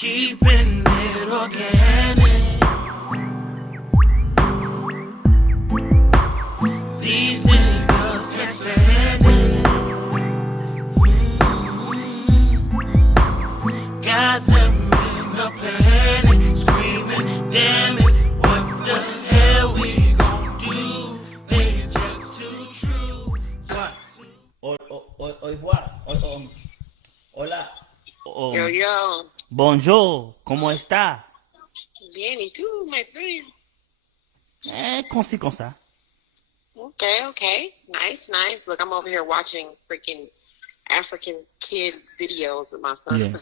Keeping it organic. These niggas can't stand it. Got them in a panic, screaming, damn it, what the hell we gon' do? They just too true. Au revoir. Hola. Yo, yo. Bonjour. ¿Cómo está? Bien, ¿y tú, my friend? Conci con ça. Okay. Nice. Look, I'm over here watching freaking African kid videos with my son. Yeah.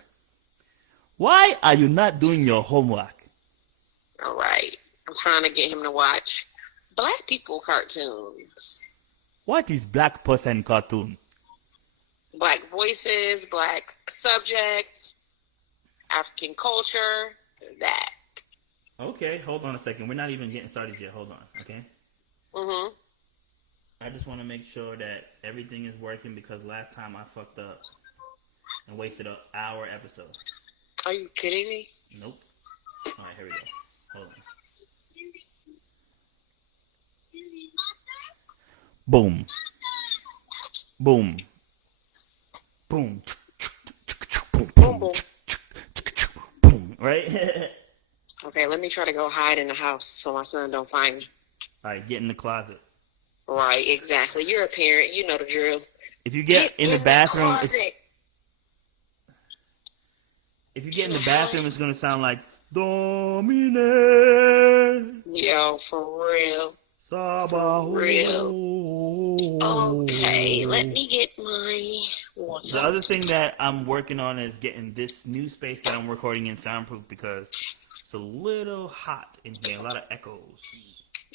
Why are you not doing your homework? All right. I'm trying to get him to watch black people cartoons. What is black person cartoon? Black voices, black subjects, African culture, that. Okay, hold on a second. We're not even getting started yet. Hold on, okay? Mm-hmm. I just want to make sure that everything is working because last time I fucked up and wasted an hour episode. Are you kidding me? Nope. All right, here we go. Hold on. Boom. Boom. Boom. Boom. Boom. Right? Okay, let me try to go hide in the house so my son don't find me. All right, get in the closet. Right, exactly. You're a parent. You know the drill. If you get in the bathroom, if you get in the bathroom, it's gonna sound like Domine. Yo, for real. Sabahu. Real. Okay, let me get my water. The other thing that I'm working on is getting this new space that I'm recording in soundproof because it's a little hot in here. A lot of echoes.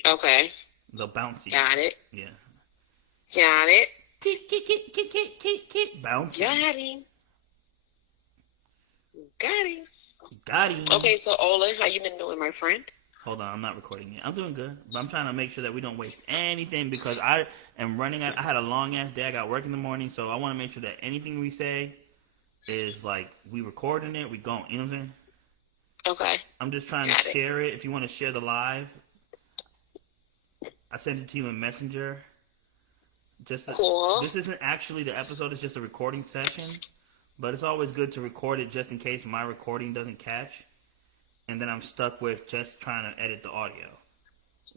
Okay. The bouncy. Got it. Yeah. Got it. Bouncy. Got him. Okay, Okay, so Olin, how you been doing, my friend? hold on, I'm not recording yet. I'm doing good, but I'm trying to make sure that we don't waste anything because I am running out. I had a long ass day. I got work in the morning, so I want to make sure that anything we say is like we recording it, we going. You know what I'm saying? Okay. I'm just trying to share it. If you want to share the live, I sent it to you in Messenger. Cool. This isn't actually the episode. It's just a recording session, but it's always good to record it just in case my recording doesn't catch. And then I'm stuck with just trying to edit the audio.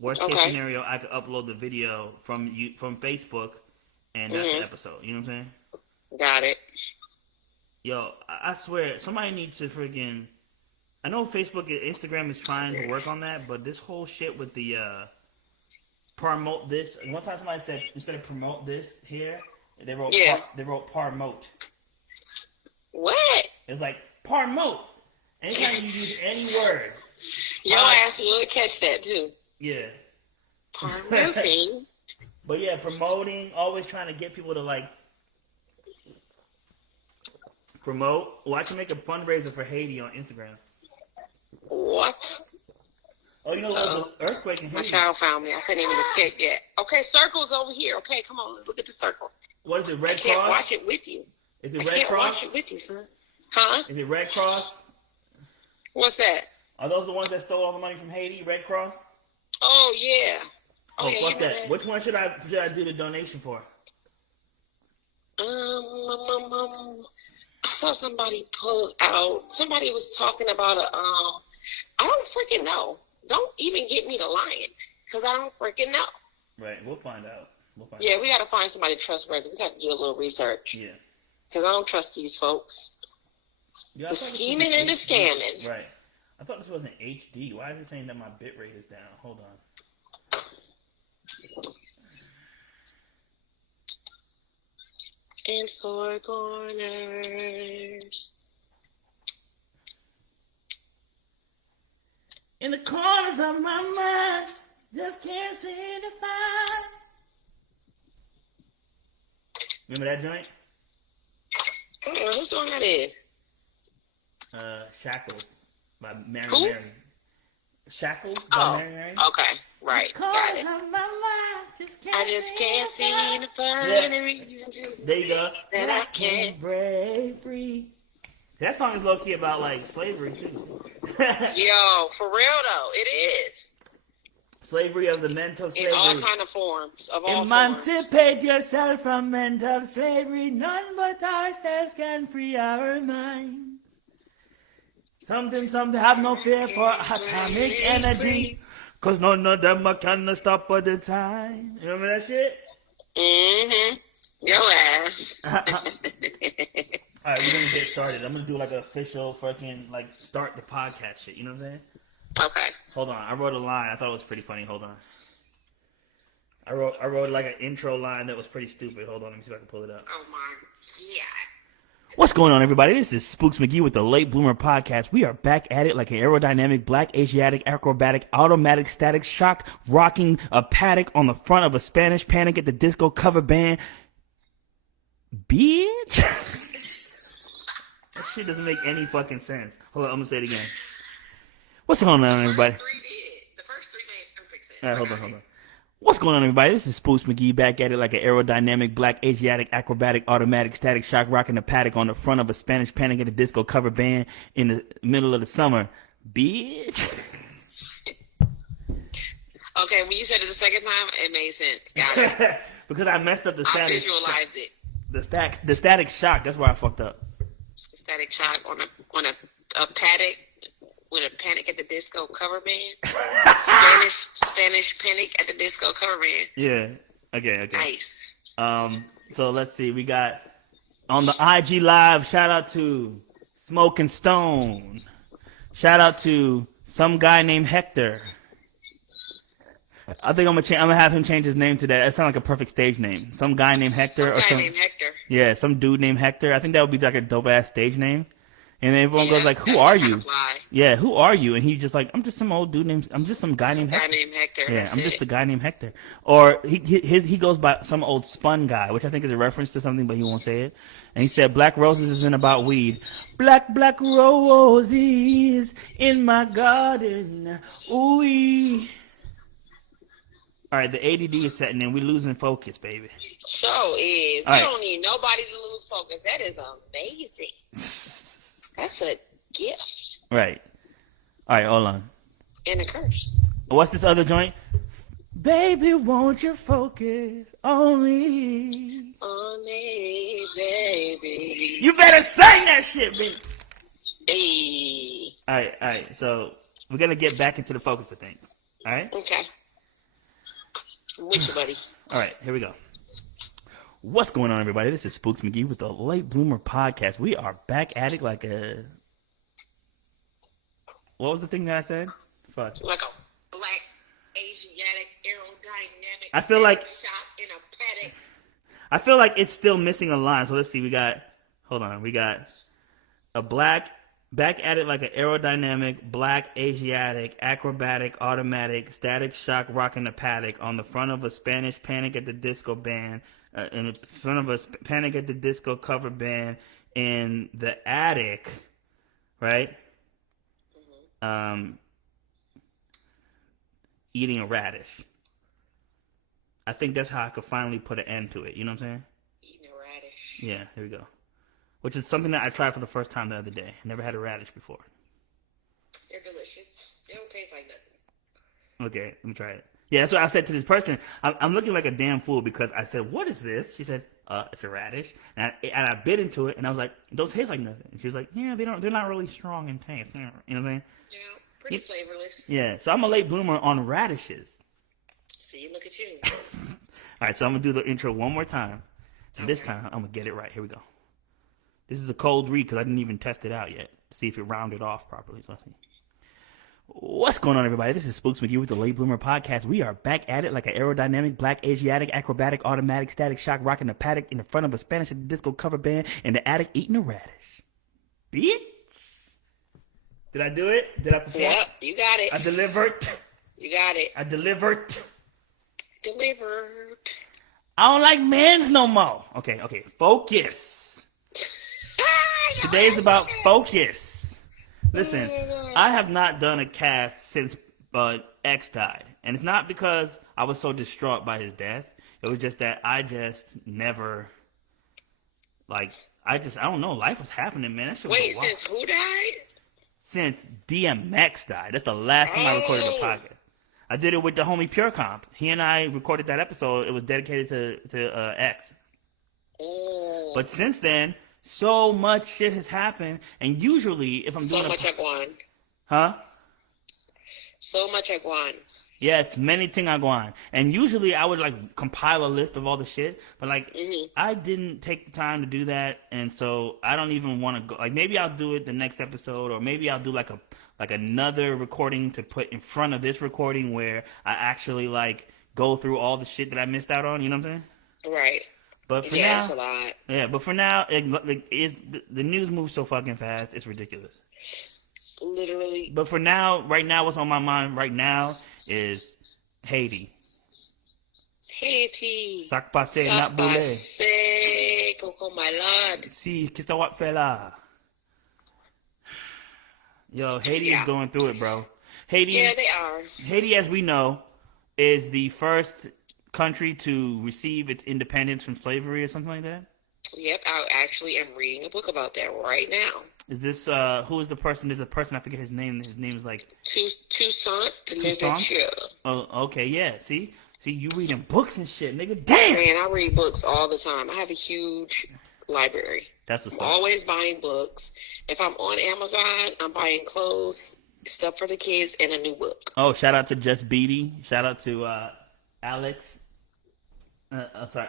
Worst case scenario, I could upload the video from Facebook, and that's the episode. You know what I'm saying? Got it. Yo, I swear, somebody needs to friggin'... I know Facebook and Instagram is trying to work on that, but this whole shit with the promote this... One time somebody said, instead of promote this here, they wrote promote. What? It's like, promote. Anytime you use any word. Your ass would catch that too. Yeah. Promoting. But yeah, promoting, always trying to get people to like promote. Oh, I can make a fundraiser for Haiti on Instagram. What? Oh, you know there was an earthquake in Haiti. My child found me. I couldn't even escape yet. Okay, circle's over here. Okay, come on, let's look at the circle. What is it, Red Cross? I can't watch it with you. Is it Red Cross? I can't watch it with you, son. Huh? Is it Red Cross? What's that? Are those the ones that stole all the money from Haiti, Red Cross? Oh, yeah. Oh, yeah, fuck that. Which one should I do the donation for? I saw somebody pull out. Somebody was talking about I don't freaking know. Don't even get me to lying, because I don't freaking know. Right, we'll find out. Yeah, we got to find somebody trustworthy. We have to do a little research. Yeah. Because I don't trust these folks. Yeah, the scheming and the scamming. Right. I thought this was an HD. Why is it saying that my bitrate is down? Hold on. In four corners. In the corners of my mind, just can't seem to find. Remember that joint? Whose song that is? Shackles by Mary Who? Mary. Shackles by Mary Mary. Okay, right. Got it. I just can't seem to find any reason to there you go. that I can't break free. That song is low key about like slavery too. Yo, for real though, it is. Slavery of the mental slavery. In all kind of forms. Of all Emancipate yourself from mental slavery. None but ourselves can free our minds. Something, have no fear for atomic energy. Cause none of them can stop at the time. You remember that shit? Mm-hmm. Your ass. Alright, we're gonna get started. I'm gonna do like an official fucking like start the podcast shit, you know what I'm saying? Okay. Hold on, I wrote a line. I thought it was pretty funny. Hold on. I wrote like an intro line that was pretty stupid. Hold on, let me see if I can pull it up. Oh my god. What's going on, everybody? This is Spooks McGee with the Late Bloomer Podcast. We are back at it like an aerodynamic, black, Asiatic, acrobatic, automatic, static, shock, rocking a paddock on the front of a Spanish Panic at the Disco cover band. Bitch! That shit doesn't make any fucking sense. Hold on, I'm gonna say it again. What's going on, everybody? The first three made perfect sense. All right, hold on. What's going on, everybody? This is Spooks McGee back at it like an aerodynamic, black, Asiatic, acrobatic, automatic, static, shock, rocking a paddock on the front of a Spanish Panic at the Disco cover band in the middle of the summer. Bitch! Okay, when you said it the second time, it made sense. Got it. Because I messed up the static. I visualized it. The static shock. That's where I fucked up. The static shock on a paddock with a Panic at the Disco cover band. Spanish Panic at the Disco cover band. Yeah. Okay. Nice. So let's see. We got on the IG live. Shout out to Smoking Stone. Shout out to some guy named Hector. I think I'm gonna have him change his name to that. That sounds like a perfect stage name. Some guy named Hector. Named Hector. Yeah, some dude named Hector. I think that would be like a dope ass stage name. And then everyone goes like, "Who are you?" Yeah, who are you? And he's just like, "I'm just some old dude named. I'm just some guy named Hector." Yeah, I'm just a guy named Hector. Or he goes by some old spun guy, which I think is a reference to something, but he won't say it. And he said, "Black roses isn't about weed. Black roses in my garden. Ooh." All right, the ADD is setting in. We're losing focus, baby. So is. You don't need nobody to lose focus. That is amazing. That's a gift. Right. All right, hold on. And a curse. What's this other joint? Baby, won't you focus on me? On me, baby. You better sing that shit, bitch. Hey. All right. So we're going to get back into the focus of things. All right? Okay. I'm with you, buddy. All right, here we go. What's going on, everybody? This is Spooks McGee with the Late Bloomer Podcast. We are back at it like a... What was the thing that I said? Fuck. Like a black, Asiatic, aerodynamic... I feel like... Shot in a paddock. I feel like it's still missing a line. So let's see. We got... Hold on. We got a black... Back at it like an aerodynamic, black, Asiatic, acrobatic, automatic, static shock rocking the paddock on the front of a Spanish Panic at the Disco band, in front of a Panic at the Disco cover band in the attic, right? Eating a radish. I think that's how I could finally put an end to it. You know what I'm saying? Eating a radish. Yeah, here we go. Which is something that I tried for the first time the other day. I never had a radish before. They're delicious. They don't taste like nothing. Okay, let me try it. Yeah, that's what I said to this person. I'm looking like a damn fool because I said, "What is this?" She said, "It's a radish." And I bit into it, and I was like, "It don't taste like nothing." And she was like, "Yeah, they're not really strong in taste." You know what I'm saying? Yeah, pretty flavorless. Yeah, so I'm a late bloomer on radishes. See, look at you. All right, so I'm gonna do the intro one more time. And this time, I'm gonna get it right. Here we go. This is a cold read because I didn't even test it out yet to see if it rounded off properly. So let's see. What's going on, everybody? This is Spooks McGee with the Late Bloomer Podcast. We are back at it like an aerodynamic, black, Asiatic, acrobatic, automatic, static shock rocking a paddock in the front of a Spanish at the Disco cover band in the attic eating a radish. Bitch. Did I do it? Did I perform? Yep, you got it. I delivered. You got it. I delivered. Delivered. I don't like men's no more. Okay. Focus. Today's about focus. Listen, I have not done a cast since X died. And it's not because I was so distraught by his death. It was just that I just never, I don't know. Life was happening, man. That shit was Wait, a lot. since who died? Since DMX died. That's the last time I recorded a podcast. I did it with the homie Pure Comp. He and I recorded that episode. It was dedicated to X. Oh. But since then, so much shit has happened. And usually, if I'm doing so much Iguan. Huh? So much Iguan. Yes, many things are going on. And usually I would like compile a list of all the shit, but like I didn't take the time to do that, and so I don't even want to go. Like maybe I'll do it the next episode, or maybe I'll do like another recording to put in front of this recording where I actually like go through all the shit that I missed out on. You know what I'm saying? Right. But for yeah, now, that's a lot. Yeah, but for now, the news moves so fucking fast. It's ridiculous. Literally. But for now, right now, what's on my mind right now is Haiti. Haiti. Sak pase nak boleh. Pase, Coco, my lord. Si, kita wat fela. Yo, Haiti is going through it, bro. Haiti. Yeah, they are. Haiti, as we know, is the first country to receive its independence from slavery or something like that. Yep, I actually am reading a book about that right now. Is this who is the person? There's a person, I forget his name. His name is like Toussaint Louverture. Oh, okay, yeah. See, you reading books and shit, nigga. Damn. Man, I read books all the time. I have a huge library. That's what's I'm up. always buying books. If I'm on Amazon, I'm buying clothes, stuff for the kids, and a new book. Oh, shout out to Just Beatty. Shout out to Alex.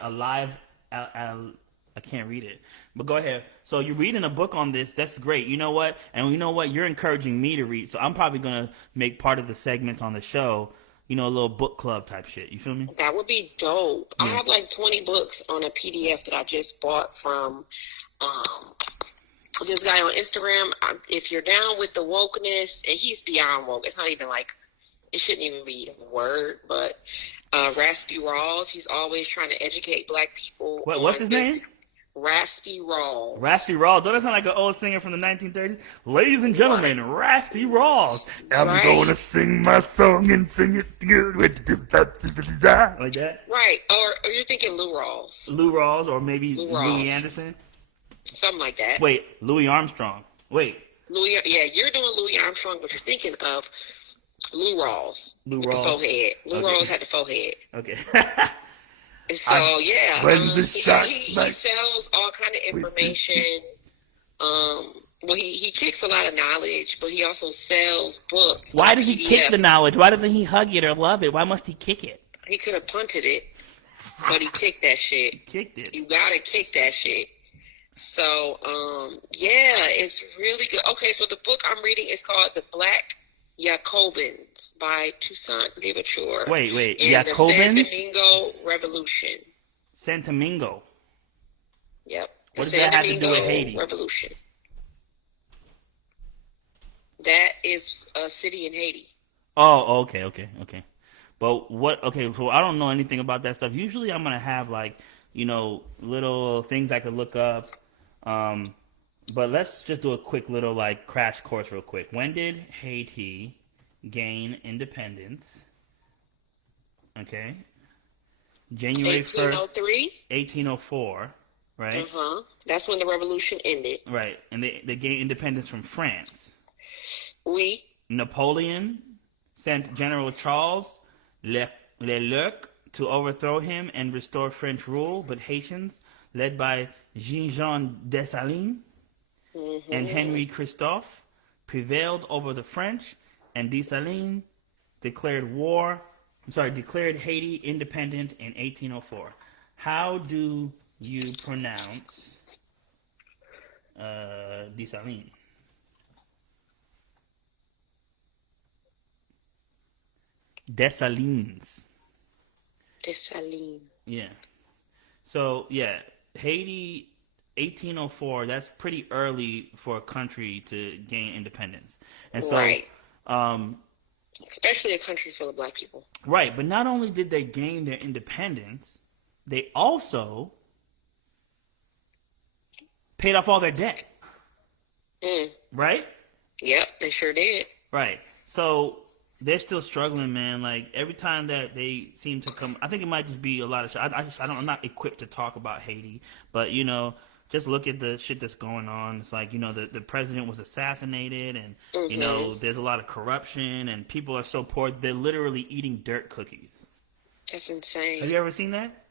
Alive. I can't read it, but go ahead. So you're reading a book on this. That's great. You know what? And you know what? You're encouraging me to read. So I'm probably going to make part of the segments on the show, a little book club type shit. You feel me? That would be dope. I have like 20 books on a PDF that I just bought from this guy on Instagram. If you're down with the wokeness, and he's beyond woke. It's not even like, it shouldn't even be a word, but Raspy Rawls, he's always trying to educate black people. What's his name? Raspy Rawls. Raspy Rawls. Don't that sound like an old singer from the 1930s? Ladies and gentlemen, Raspy Rawls. I'm going to sing my song and sing it good with the like that. Right. Or you're thinking Lou Rawls. Lou Rawls, or maybe Rawls. Louis Anderson. Something like that. Wait, Louis Armstrong. Wait. Yeah, you're doing Louis Armstrong, but you're thinking of Lou Rawls. Lou with Rawls. The forehead. Lou Rawls had the forehead. Okay. So he sells all kind of information. He kicks a lot of knowledge, but he also sells books. Why does he kick the knowledge? Why doesn't he hug it or love it? Why must he kick it? He could have punted it, but he kicked that shit. He kicked it. You gotta kick that shit. So it's really good. Okay, so the book I'm reading is called The Black Jacobins by Toussaint Louverture. Wait, and Jacobins? The San Domingo Revolution. San Domingo. Yep. What does that have to do with Haiti? Revolution. That is a city in Haiti. Oh, okay. But what? Okay, so I don't know anything about that stuff. Usually, I'm gonna have like little things I could look up. But let's just do a quick little like crash course real quick. When did Haiti gain independence? Okay. January 1st, 1803? 1804, right? Uh-huh. That's when the revolution ended. Right. And they gained independence from France. Oui. Napoleon sent General Charles Leclerc to overthrow him and restore French rule, but Haitians, led by Jean Dessalines, and Henry Christophe, prevailed over the French, and Dessalines declared Haiti independent in 1804. How do you pronounce Dessalines? Dessalines. Yeah. So, Haiti, 1804, that's pretty early for a country to gain independence. And so, right. Especially a country full of black people. Right, but not only did they gain their independence, they also paid off all their debt. Right? Yep, they sure did. Right. So they're still struggling, man. Like every time that they seem to come, I think it might just be a lot of. I'm not equipped to talk about Haiti, but just look at the shit that's going on. It's like, the president was assassinated, and there's a lot of corruption, and people are so poor they're literally eating dirt cookies. That's insane. Have you ever seen that?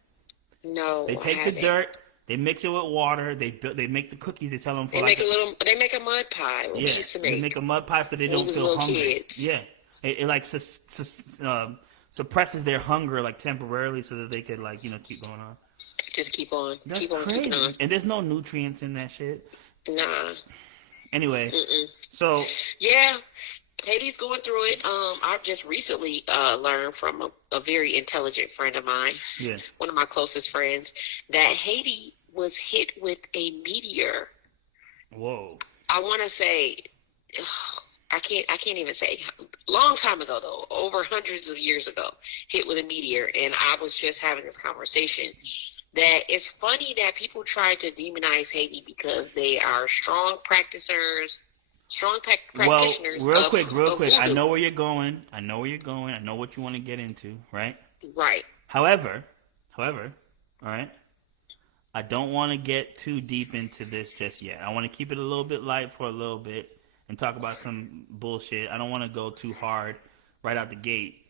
No, they take the dirt, they mix it with water, they make the cookies, they sell them for they make a mud pie. What we used to make. They make a mud pie so they don't feel hungry. Kids. Yeah, it like suppresses their hunger like temporarily so that they could keep going on. Just keep on. That's keep on crazy. keeping on. And there's no nutrients in that shit. Nah. Anyway, so yeah, Haiti's going through it. I've just recently learned from a very intelligent friend of mine, one of my closest friends, that Haiti was hit with a meteor. Whoa. I want to say, I can't even say. Long time ago, though, over hundreds of years ago, hit with a meteor. And I was just having this conversation that it's funny that people try to demonize Haiti because they are strong practitioners. Well, real quick. I know where you're going. I know what you want to get into, right? Right. However, all right, I don't want to get too deep into this just yet. I want to keep it a little bit light for a little bit and talk about some bullshit. I don't want to go too hard right out the gate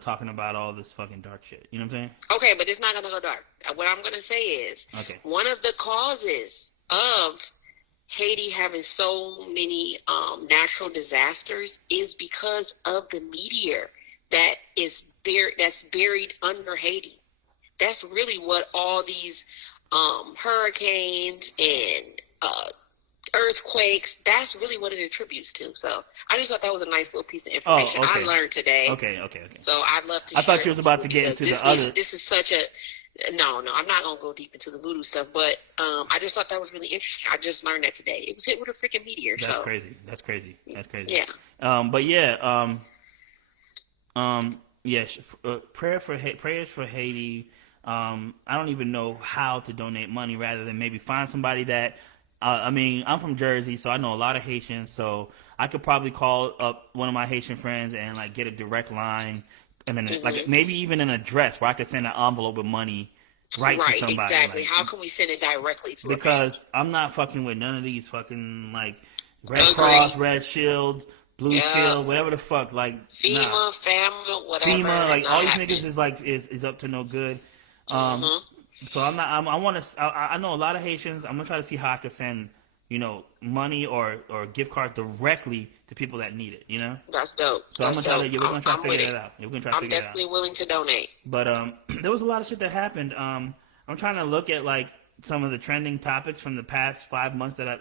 talking about all this fucking dark shit. You know what I'm saying? Okay, but it's not going to go dark. What I'm going to say is one of the causes of Haiti having so many natural disasters is because of the meteor that's buried under Haiti. That's really what all these hurricanes and earthquakes, that's really what it attributes to. So I just thought that was a nice little piece of information I learned today. Okay. So I'd love to I thought you was about to get into the other. This is such a... No, I'm not going to go deep into the voodoo stuff, but I just thought that was really interesting. I just learned that today. It was hit with a freaking meteor. That's crazy. Yeah. But yeah, prayers for Haiti. I don't even know how to donate money rather than maybe find somebody that, I'm from Jersey, so I know a lot of Haitians, so I could probably call up one of my Haitian friends and get a direct line. And then, maybe even an address where I could send an envelope with money to somebody. Right, exactly. How can we send it directly to Because I'm not fucking with none of these fucking, Red Cross, Red Shield, Blue Shield, whatever the fuck. FEMA, FAMA, whatever. FEMA, all these niggas is up to no good. So I'm not, I know a lot of Haitians. I'm going to try to see how I can send, money or gift cards directly to people that need it, That's dope. So we're going to try to figure that out. I'm definitely willing to donate. But there was a lot of shit that happened. I'm trying to look at some of the trending topics from the past 5 months it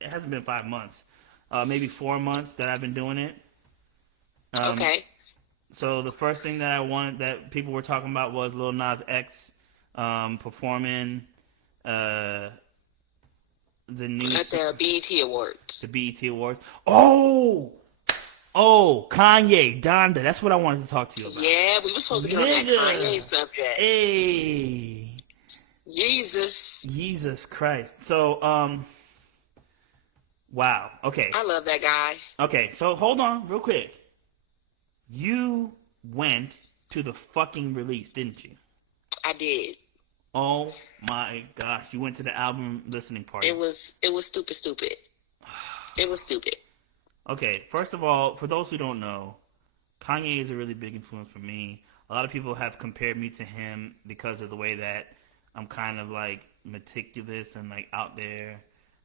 hasn't been 5 months, maybe 4 months that I've been doing it. Okay. So the first thing that people were talking about was Lil Nas X performing the new at the BET Awards. The BET Awards. Oh, Kanye, Donda. That's what I wanted to talk to you about. Yeah, we were supposed to get on that Kanye subject. Hey, Jesus Christ. So, wow. Okay. I love that guy. Okay, so hold on, real quick. You went to the fucking release, didn't you? I did. Oh my gosh, you went to the album listening party. It was stupid. It was stupid. Okay, first of all, for those who don't know, Kanye is a really big influence for me. A lot of people have compared me to him because of the way that I'm kind of meticulous and out there.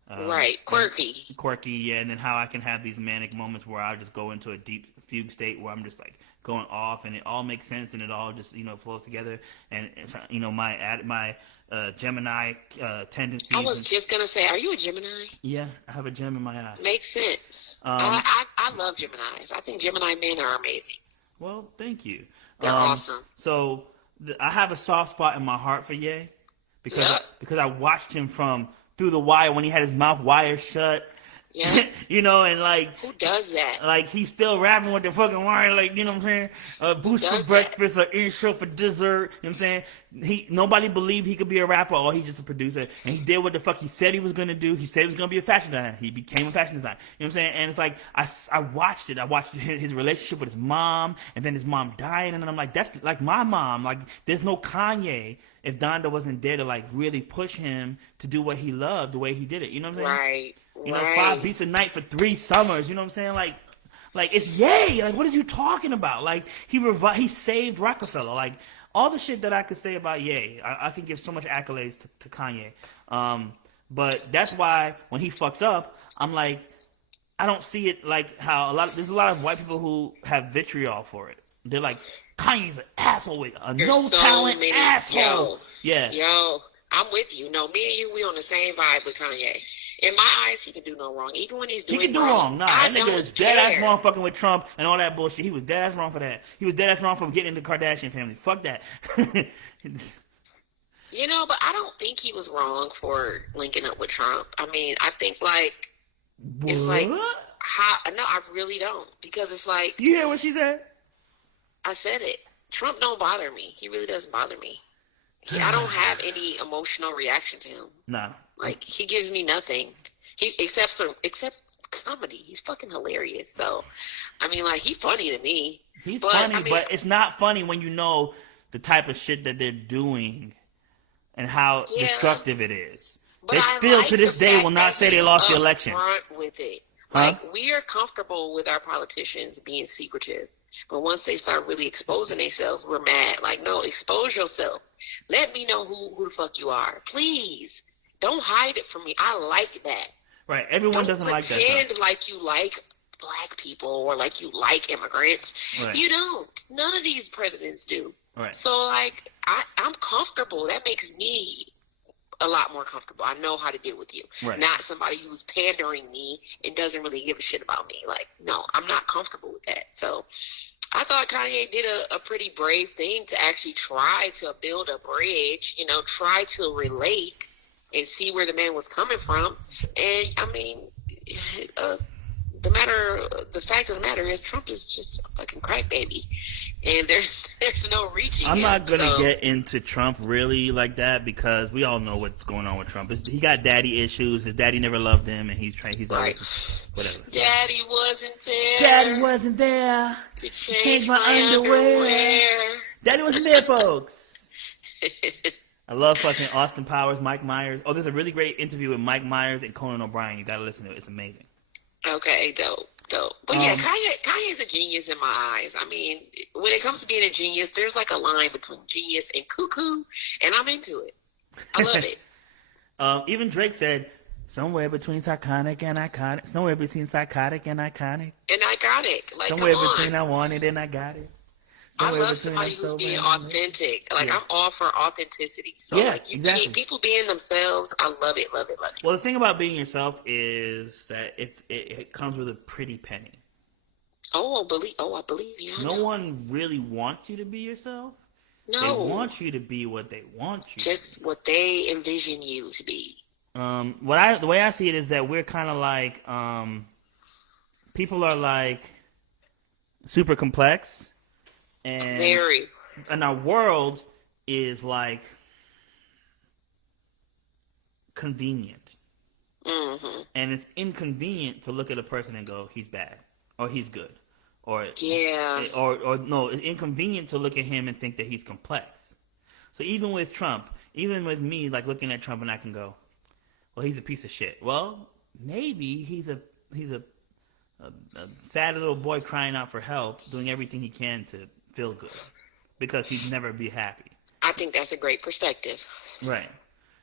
Right, quirky, yeah, and then how I can have these manic moments where I just go into a deep fugue state where I'm just going off, and it all makes sense, and it all just flows together, and it's, my Gemini tendencies. I was just gonna say, are you a Gemini? Yeah, I have a gem in my eye. Makes sense. I love Geminis. I think Gemini men are amazing. Well, thank you. They're awesome. So I have a soft spot in my heart for Ye because I watched him from Through the Wire when he had his mouth wired shut, Yeah. You know, and like, Who does that? like he's still rapping with the fucking wine, like, you know what I'm saying? Boost for does breakfast or intro for dessert. You know what I'm saying? Nobody believed he could be a rapper, or he's just a producer. And he did what the fuck he said he was gonna do. He said he was gonna be a fashion designer. He became a fashion designer. You know what I'm saying? And it's like I watched it. I watched his relationship with his mom, and then his mom dying, and then I'm like, that's like my mom. Like, there's no Kanye if Donda wasn't there to like really push him to do what he loved the way he did it. You know what I'm saying? Right. You know, 5 beats a night for 3 summers. You know what I'm saying? Like it's Ye. Like, what is you talking about? Like, he saved Rockefeller. Like, all the shit that I could say about Ye, I can give so much accolades to Kanye. But that's why when he fucks up, I'm like, I don't see it like how there's a lot of white people who have vitriol for it. They're like, Kanye's an asshole, no talent asshole. Yo, I'm with you. No, me and you, we on the same vibe with Kanye. In my eyes, he can do no wrong. Even when he's doing he can do wrong. Nah, that nigga is dead ass care. wrong fucking with Trump and all that bullshit. He was dead ass wrong for that. He was dead ass wrong for getting into the Kardashian family. Fuck that. You know, but I don't think he was wrong for linking up with Trump. I mean, I think like What? it's like how no, I really don't, because it's like You hear what she said? I said it. Trump don't bother me. He really doesn't bother me. I don't have any emotional reaction to him. Nah. Like, he gives me nothing. Except comedy. He's fucking hilarious. So, I mean, like, he's funny to me. He's funny, I mean, but it's not funny when you know the type of shit that they're doing and how destructive it is. But They still, like to this day, will not say they lost the election. With it. Huh? Like, we are comfortable with our politicians being secretive. But once they start really exposing themselves, we're mad. Like, no, expose yourself. Let me know who the fuck you are. Please. Don't hide it from me. I like that. Right. Everyone doesn't like that. Pretend like you like black people or like you like immigrants. Right. You don't. None of these presidents do. Right. So, like, I'm comfortable. That makes me a lot more comfortable. I know how to deal with you. Right. Not somebody who's pandering me and doesn't really give a shit about me. Like, no, I'm not comfortable with that. So I thought Kanye did a pretty brave thing to actually try to build a bridge, you know, try to relate and see where the man was coming from. And, I mean, the fact of the matter is Trump is just a fucking crybaby. And there's no reaching I'm him, not going to so. get into Trump really like that, because we all know what's going on with Trump. He got daddy issues. His daddy never loved him, and he's Right. always, whatever. Daddy wasn't there. Daddy wasn't there to to change my underwear. underwear. Daddy wasn't there, folks. I love fucking Austin Powers, Mike Myers. Oh, there's a really great interview with Mike Myers and Conan O'Brien. You got to listen to it. It's amazing. Okay, dope. But yeah, Kanye's a genius in my eyes. I mean, when it comes to being a genius, there's like a line between genius and cuckoo, and I'm into it. I love it. Even Drake said, somewhere between psychotic and iconic. Somewhere between psychotic and iconic. And iconic. Like, Somewhere come on. between I want it and I got it. I Somewhere love between somebody I'm who's so being bad. authentic. Like, Yeah. I'm all for authenticity. So, Yeah, like, exactly. people being themselves, I love it, love it, love it. Well, the thing about being yourself is that it comes with a pretty penny. I believe you. No one really wants you to be yourself. No. They want you to be what they want you Just to be. what they envision you to be. The way I see it is that we're kind of like, people are like super complex, and Very. and our world is like convenient, Mm-hmm. and it's inconvenient to look at a person and go, he's bad or he's good, or Yeah. or no, it's inconvenient to look at him and think that he's complex. So even with Trump, even with me, like looking at Trump, and I can go, well, he's a piece of shit. Well, maybe he's a sad little boy crying out for help, doing everything he can to feel good, because he'd never be happy. I think that's a great perspective. Right.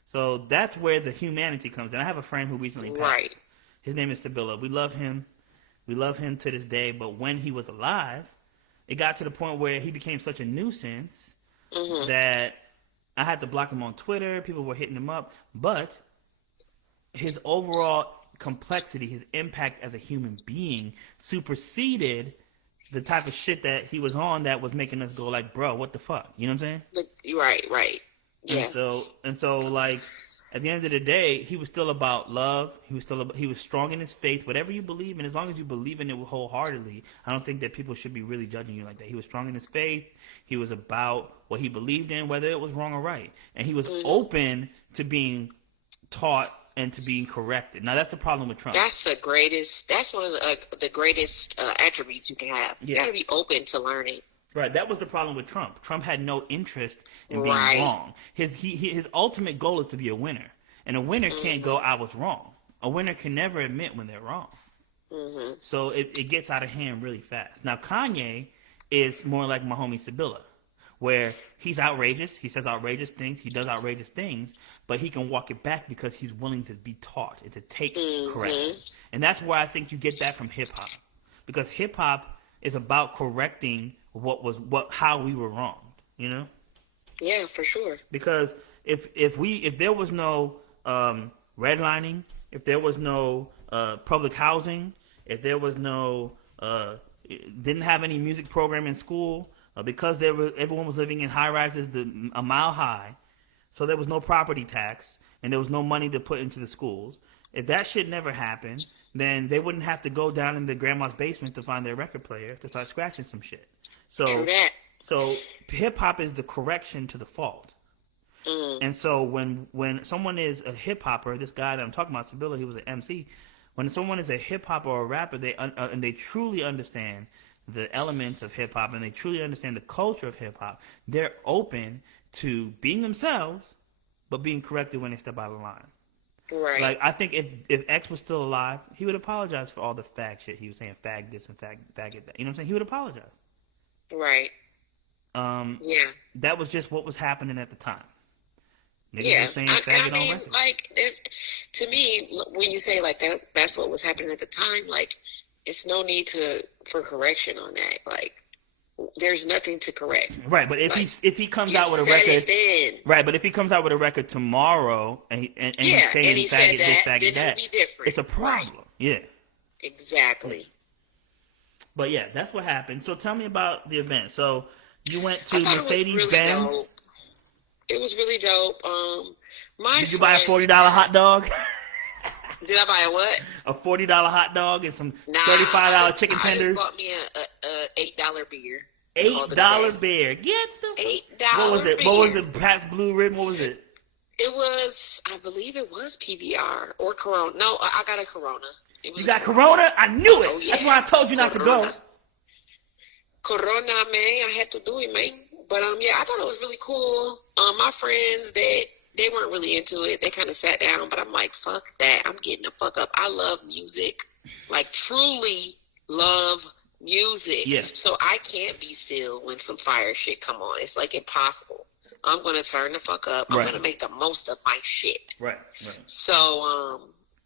So that's where the humanity comes in. I have a friend who recently passed. Right. His name is Sibila. We love him. We love him to this day. But when he was alive, it got to the point where he became such a nuisance that I had to block him on Twitter. People were hitting him up. But his overall complexity, his impact as a human being, superseded the type of shit that he was on that was making us go like, bro, what the fuck? You know what I'm saying? Right. Yeah. And so like, at the end of the day, he was still about love. He was strong in his faith. Whatever you believe in, as long as you believe in it wholeheartedly, I don't think that people should be really judging you like that. He was strong in his faith. He was about what he believed in, whether it was wrong or right, and he was open to being taught and to being corrected. Now that's the problem with Trump. That's the greatest. That's one of the greatest attributes you can have. You got to be open to learning. Right, that was the problem with Trump. Trump had no interest in being wrong. His ultimate goal is to be a winner, and a winner can't go, "I was wrong." A winner can never admit when they're wrong. So it gets out of hand really fast. Now Kanye is more like my homie Sibila, where he's outrageous, he says outrageous things, he does outrageous things, but he can walk it back because he's willing to be taught and to take correction. And that's where I think you get that from hip hop, because hip hop is about correcting how we were wronged, you know? Yeah, for sure. Because if there was no redlining, if there was no public housing, if there was no didn't have any music program in school, because everyone was living in high rises a mile high, so there was no property tax and there was no money to put into the schools. If that shit never happened, then they wouldn't have to go down in the grandma's basement to find their record player to start scratching some shit. So hip hop is the correction to the fault. And so when someone is a hip hopper, this guy that I'm talking about, Sibila, he was an MC. When someone is a hip hopper or a rapper, and they truly understand the elements of hip hop and they truly understand the culture of hip hop, they're open to being themselves, but being corrected when they step out of line. Right. Like, I think if X was still alive, he would apologize for all the fag shit he was saying, fag this and faggot that. You know what I'm saying? He would apologize. Right. Yeah. That was just what was happening at the time. Niggas were saying faggot on record. Like, to me, when you say like that's what was happening at the time, like, it's no need for correction on that. Like, there's nothing to correct. Right, but if he comes out with a record, right, but if he comes out with a record tomorrow and he's saying faggot this, faggot that, it's a problem. Right. Yeah. Exactly. But yeah, that's what happened. So tell me about the event. So you went to Mercedes-Benz. It was really dope. Did you buy a $40 hot dog? Did I buy a what? A $40 hot dog and some $35 chicken tenders. I just bought me a $8 beer. $8 beer. Get the $8. What was it? Beer. What was it? Pabst Blue Ribbon. What was it? It was, I believe it was PBR or Corona. No, I got a Corona. You got Corona? I knew it. Oh, yeah. That's why I told you not to go. Corona, man. I had to do it, man. But yeah, I thought it was really cool. My friends they weren't really into it. They kind of sat down, but I'm like, fuck that. I'm getting the fuck up. I love music, like truly love music. Yeah. So I can't be still when some fire shit come on. It's like impossible. I'm gonna turn the fuck up. I'm gonna make the most of my shit. Right. So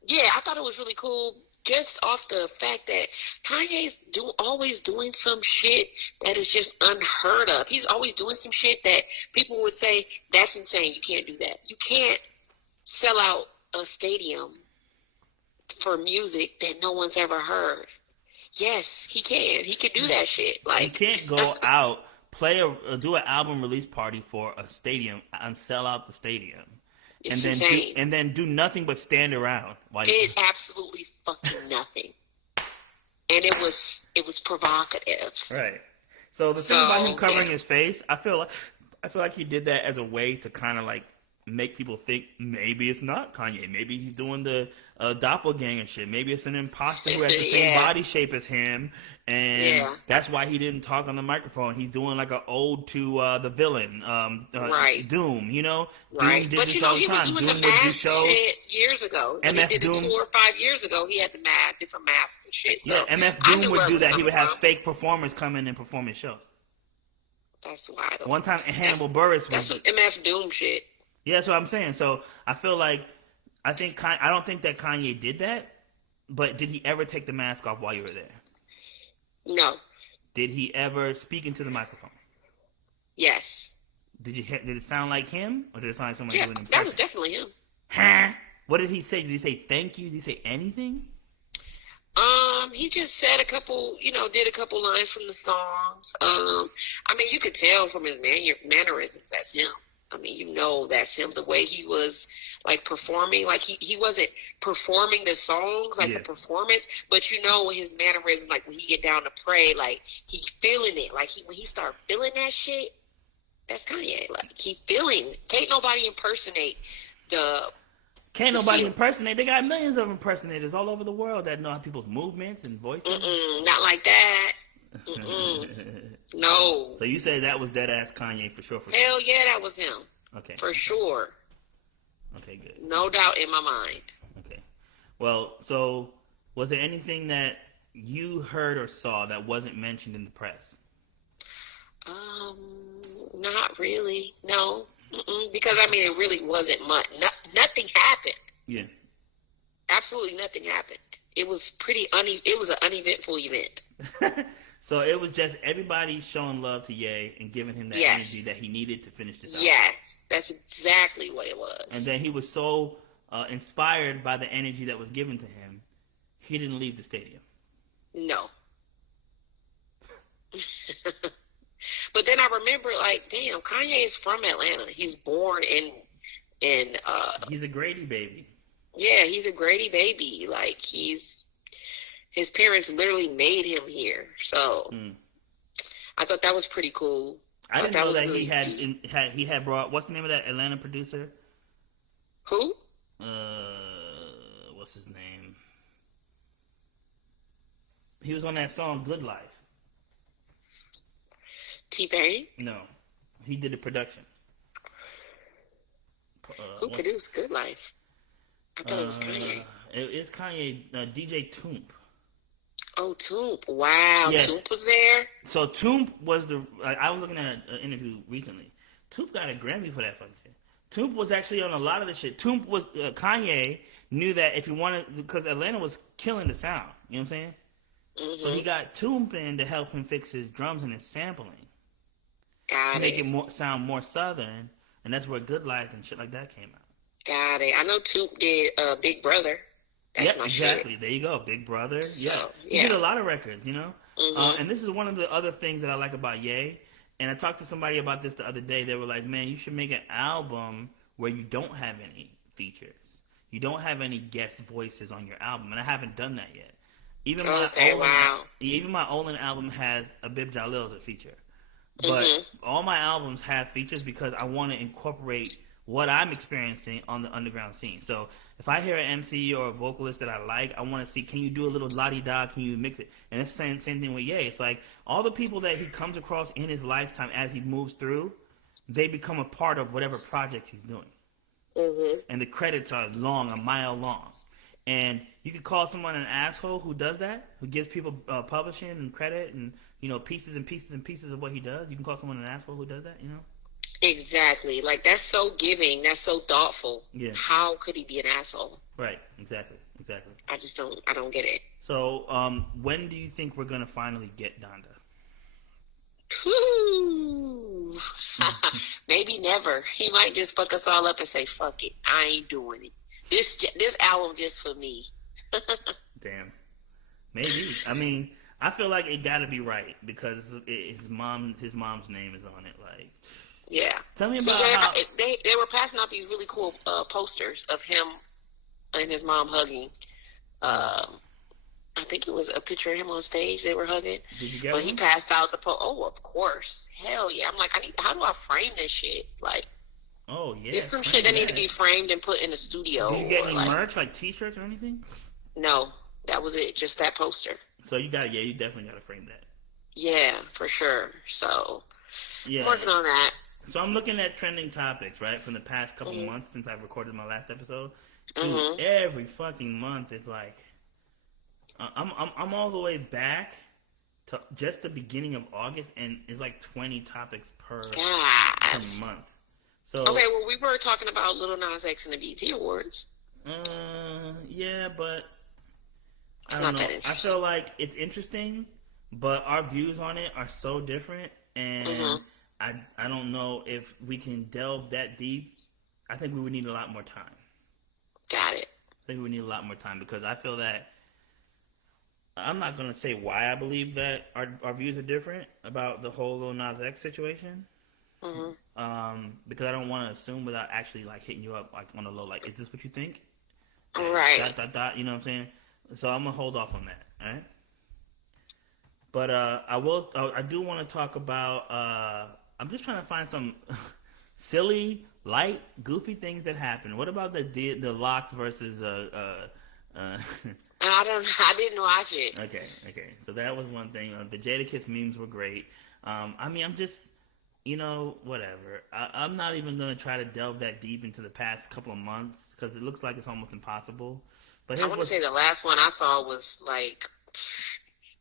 yeah, I thought it was really cool. Just off the fact that Kanye's always doing some shit that is just unheard of. He's always doing some shit that people would say, that's insane. You can't do that. You can't sell out a stadium for music that no one's ever heard. Yes, he can. He can do that shit. Like, you can't go out, do an album release party for a stadium and sell out the stadium. And then do nothing but stand around. Did absolutely fucking nothing. And it was provocative. Right. So the thing about him covering his face, I feel like he did that as a way to kind of like make people think maybe it's not Kanye. Maybe he's doing the doppelganger shit. Maybe it's an imposter who has the same body shape as him, and that's why he didn't talk on the microphone. He's doing like an ode to the villain, Doom. You know, right? Doom did but this you know, all the he was time. doing Doom the mask shows. shit years ago. When he did the tour 5 years ago, he had the different masks and shit. So yeah, MF Doom would do that. He would have fake performers come in and perform his show. That's wild. One time, Hannibal Buress was. That's some MF Doom shit. Yeah, that's what I'm saying. So I feel like I don't think that Kanye did that, but did he ever take the mask off while you were there? No. Did he ever speak into the microphone? Yes. Did it sound like him, or did it sound like someone doing it? That was definitely him. Huh? What did he say? Did he say thank you? Did he say anything? He just said did a couple lines from the songs. I mean, you could tell from his mannerisms that's him. I mean, you know that's him. The way he was like performing, like he wasn't performing the songs like Yeah. a performance, but you know his mannerism, like when he get down to pray, like he feeling it. Like when he start feeling that shit, that's Kanye. Like he feeling. Can't nobody impersonate the. Can't the nobody feel. impersonate. They got millions of impersonators all over the world that know people's movements and voices. Not like that. No. So you say that was dead ass Kanye for sure. Hell yeah, that was him. Okay. For sure. Okay, good. No doubt in my mind. Okay. Well, so was there anything that you heard or saw that wasn't mentioned in the press? Not really. No. Because I mean, it really wasn't much. Nothing happened. Yeah. Absolutely nothing happened. It was pretty it was an uneventful event. So it was just everybody showing love to Ye and giving him that energy that he needed to finish this album. Yes, that's exactly what it was. And then he was so inspired by the energy that was given to him, he didn't leave the stadium. No. But then I remember, like, damn, Kanye is from Atlanta. He's born in he's a Grady baby. Yeah, he's a Grady baby. Like his parents literally made him here. So I thought that was pretty cool. I didn't know that really he had brought, what's the name of that Atlanta producer? Who? What's his name? He was on that song Good Life. T-Pain? No, he did the production. Who produced Good Life? I thought it was Kanye. It's Kanye, DJ Toomp. Oh, Toomp. Wow. Yes. Toomp was there? So Toomp was I was looking at an interview recently. Toomp got a Grammy for that fucking shit. Toomp was actually on a lot of the shit. Toomp was, Kanye knew that if he wanted, because Atlanta was killing the sound. You know what I'm saying? Mm-hmm. So he got Toomp in to help him fix his drums and his sampling. Got to make it sound more southern. And that's where Good Life and shit like that came out. Got it. I know Toomp did Big Brother. That's my exactly. shit. There you go. Big Brother. So, He did a lot of records, you know? Mm-hmm. And this is one of the other things that I like about Ye. And I talked to somebody about this the other day. They were like, man, you should make an album where you don't have any features. You don't have any guest voices on your album. And I haven't done that yet. Even my Olin album has Abib Jalil as a feature. But all my albums have features because I want to incorporate what I'm experiencing on the underground scene. So if I hear an MC or a vocalist that I like, I want to see, can you do a little la-di-da, can you mix it? And it's the same thing with Ye. It's like all the people that he comes across in his lifetime as he moves through, they become a part of whatever project he's doing. Mm-hmm. And the credits are long, a mile long. And you could call someone an asshole who does that, who gives people publishing and credit and, you know, pieces and pieces and pieces of what he does. You can call someone an asshole who does that, you know? Exactly. Like, that's so giving. That's so thoughtful. Yeah. How could he be an asshole? Right. Exactly. I don't get it. So, when do you think we're going to finally get Donda? Maybe never. He might just fuck us all up and say, fuck it. I ain't doing it. This album just for me. Damn. Maybe. I mean, I feel like it got to be right because his mom's name is on it. Like, yeah. Tell me about how they were passing out these really cool posters of him and his mom hugging. I think it was a picture of him on stage. They were hugging. Did you get one? He passed out the Oh, of course. Hell yeah. I'm like, how do I frame this shit? Like. Oh, yeah. There's some shit that need to be framed and put in the studio. Did you get any merch, like T-shirts or anything? No, that was it. Just that poster. So you definitely got to frame that. Yeah, for sure. So, I'm working on that. So I'm looking at trending topics, right, from the past couple months since I've recorded my last episode. Dude, every fucking month is like, I'm all the way back to just the beginning of August, and it's like 20 topics per month. So, okay, well, we were talking about Lil Nas X and the BET Awards. Yeah, but it's I don't not know. that interesting. I feel like it's interesting, but our views on it are so different, and I don't know if we can delve that deep. I think we would need a lot more time. Got it. I think we need a lot more time because I feel that I'm not going to say why I believe that our views are different about the whole Lil Nas X situation. Because I don't want to assume without actually like hitting you up like on the low. Like, is this what you think? Right. You know what I'm saying? So I'm gonna hold off on that. All right. But I do want to talk about. I'm just trying to find some silly, light, goofy things that happen. What about the Locks versus I didn't watch it. Okay. So that was one thing. The Jadakiss memes were great. I mean, I'm just, whatever. I'm not even gonna try to delve that deep into the past couple of months because it looks like it's almost impossible. But I want to say the last one I saw was like,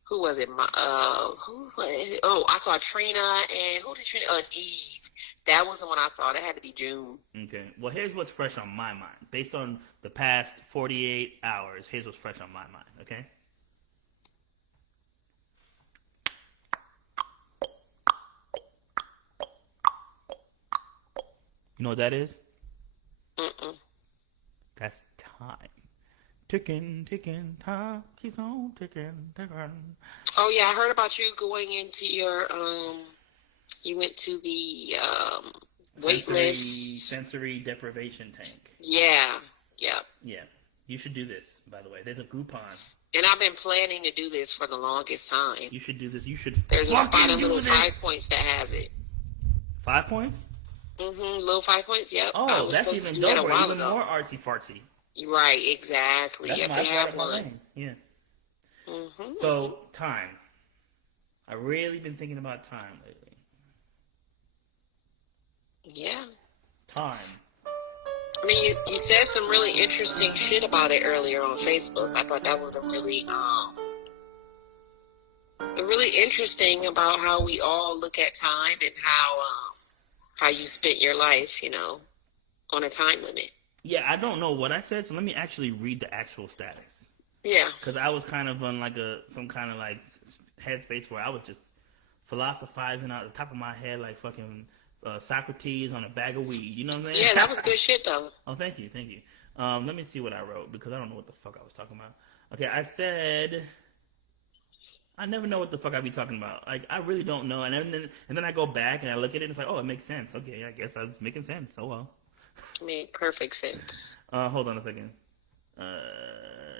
who was it? Who was it? Oh, I saw Trina and who did Trina? Eve. That was the one I saw. That had to be June. Okay. Well, here's what's fresh on my mind. Based on the past 48 hours, here's what's fresh on my mind, okay? You know what that is? Mm-mm. That's time. Ticking, time keeps on ticking. Oh, yeah, I heard about you going into your, you went to the waitlist. Sensory deprivation tank. Yeah. Yeah. You should do this, by the way. There's a Groupon. And I've been planning to do this for the longest time. You should do this. You should. There's a spot in Little 5 Points that has it. 5 points? Little 5 Points, yep. Oh, that's even doper, even more artsy fartsy. Right, exactly. That's they have one. Yeah. So, time. I've really been thinking about time lately. Yeah. Time. I mean, you said some really interesting shit about it earlier on Facebook. I thought that was a really interesting about how we all look at time and how you spent your life, on a time limit. Yeah, I don't know what I said, so let me actually read the actual status. Yeah. Because I was kind of on like some kind of like headspace where I was just philosophizing out the top of my head like fucking Socrates on a bag of weed. You know what I'm saying? Yeah, that was good shit though. Oh, thank you. Let me see what I wrote because I don't know what the fuck I was talking about. Okay, I said I never know what the fuck I be talking about. Like I really don't know, and then I go back and I look at it and it's like, oh, it makes sense. Okay, I guess I'm making sense. Oh well. Made perfect sense. Hold on a second.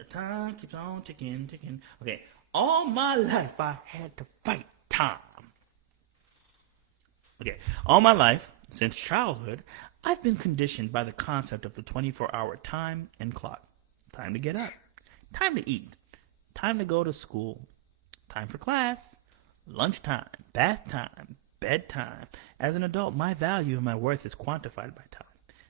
Time keeps on ticking. Okay, all my life I had to fight time. Okay, all my life, since childhood, I've been conditioned by the concept of the 24-hour time and clock. Time to get up, time to eat, time to go to school, time for class, lunchtime, bath time, bedtime. As an adult, my value and my worth is quantified by time.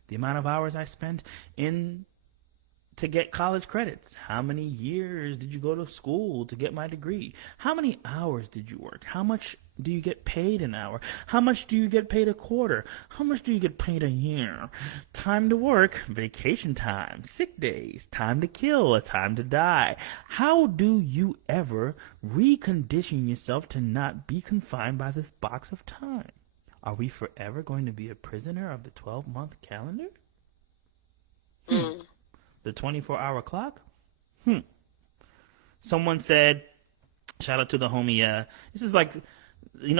The amount of hours I spent to get college credits. How many years did you go to school to get my degree? How many hours did you work? How much do you get paid an hour? How much do you get paid a quarter? How much do you get paid a year? Time to work, vacation time, sick days, time to kill, a time to die. How do you ever recondition yourself to not be confined by this box of time? Are we forever going to be a prisoner of the 12-month calendar? The 24-hour clock? Someone said, shout out to the homie, this is like,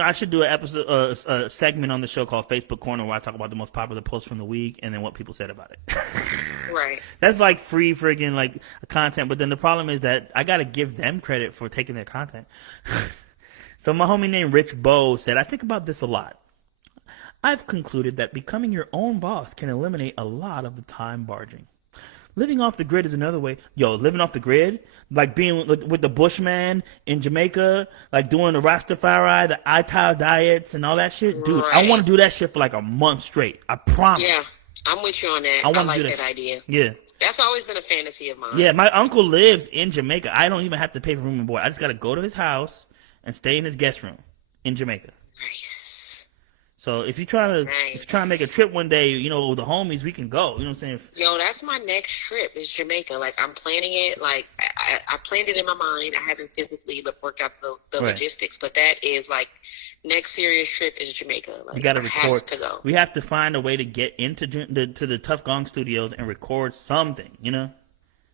I should do an episode, a segment on the show called Facebook Corner where I talk about the most popular posts from the week and then what people said about it. Right. That's like free friggin' like content, but then the problem is that I gotta give them credit for taking their content. So my homie named Rich Bo said, I think about this a lot. I've concluded that becoming your own boss can eliminate a lot of the time barging. Living off the grid is another way. Living off the grid, like being with the Bushman in Jamaica, like doing the Rastafari, the Ital diets and all that shit. Dude, right. I want to do that shit for like a month straight. I promise. Yeah, I'm with you on that. I like that idea. Yeah. That's always been a fantasy of mine. Yeah, my uncle lives in Jamaica. I don't even have to pay for room and board. I just got to go to his house and stay in his guest room in Jamaica. Nice. So if you're trying to make a trip one day, with the homies, we can go. You know what I'm saying? That's my next trip is Jamaica. Like I'm planning it. Like I planned it in my mind. I haven't physically worked out the logistics, but that is like next serious trip is Jamaica. Like we got to record. Have to go. We have to find a way to get into the Tough Gong Studios and record something.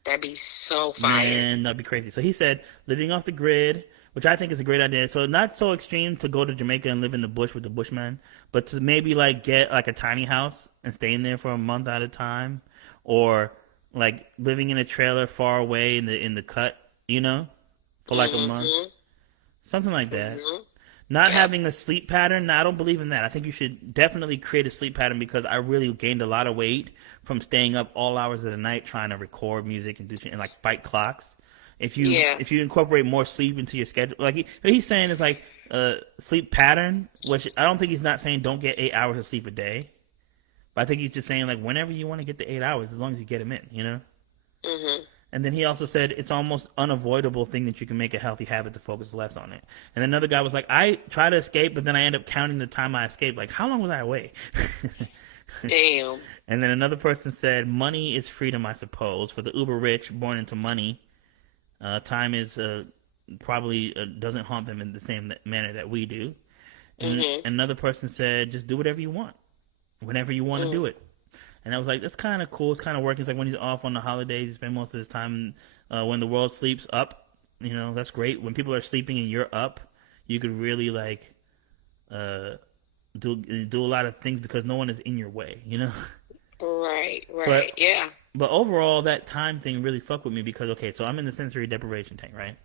That'd be so fire. Man, that'd be crazy. So he said, living off the grid, which I think is a great idea. So not so extreme to go to Jamaica and live in the bush with the Bushmen, but to maybe like get like a tiny house and stay in there for a month at a time, or like living in a trailer far away in the cut, you know, for like a month, something like that. Not having a sleep pattern. No, I don't believe in that. I think you should definitely create a sleep pattern because I really gained a lot of weight from staying up all hours of the night trying to record music and do shit and like fight clocks. If you incorporate more sleep into your schedule, like what he's saying is like sleep pattern, which I don't think he's not saying don't get 8 hours of sleep a day, but I think he's just saying like whenever you want to get the 8 hours, as long as you get them in, you know. And then he also said it's almost unavoidable thing that you can make a healthy habit to focus less on it. And another guy was like, I try to escape, but then I end up counting the time I escaped. Like, how long was I away? Damn. And then another person said, money is freedom, I suppose. For the uber rich, born into money, time is probably doesn't haunt them in the same manner that we do. And another person said, just do whatever you want, whenever you want to do it. And I was like, that's kind of cool. It's kind of working. It's like when he's off on the holidays, he spends most of his time when the world sleeps up. You know, that's great. When people are sleeping and you're up, you could really like do a lot of things because no one is in your way, you know? Right, yeah. But overall, that time thing really fucked with me because, okay, so I'm in the sensory deprivation tank, right?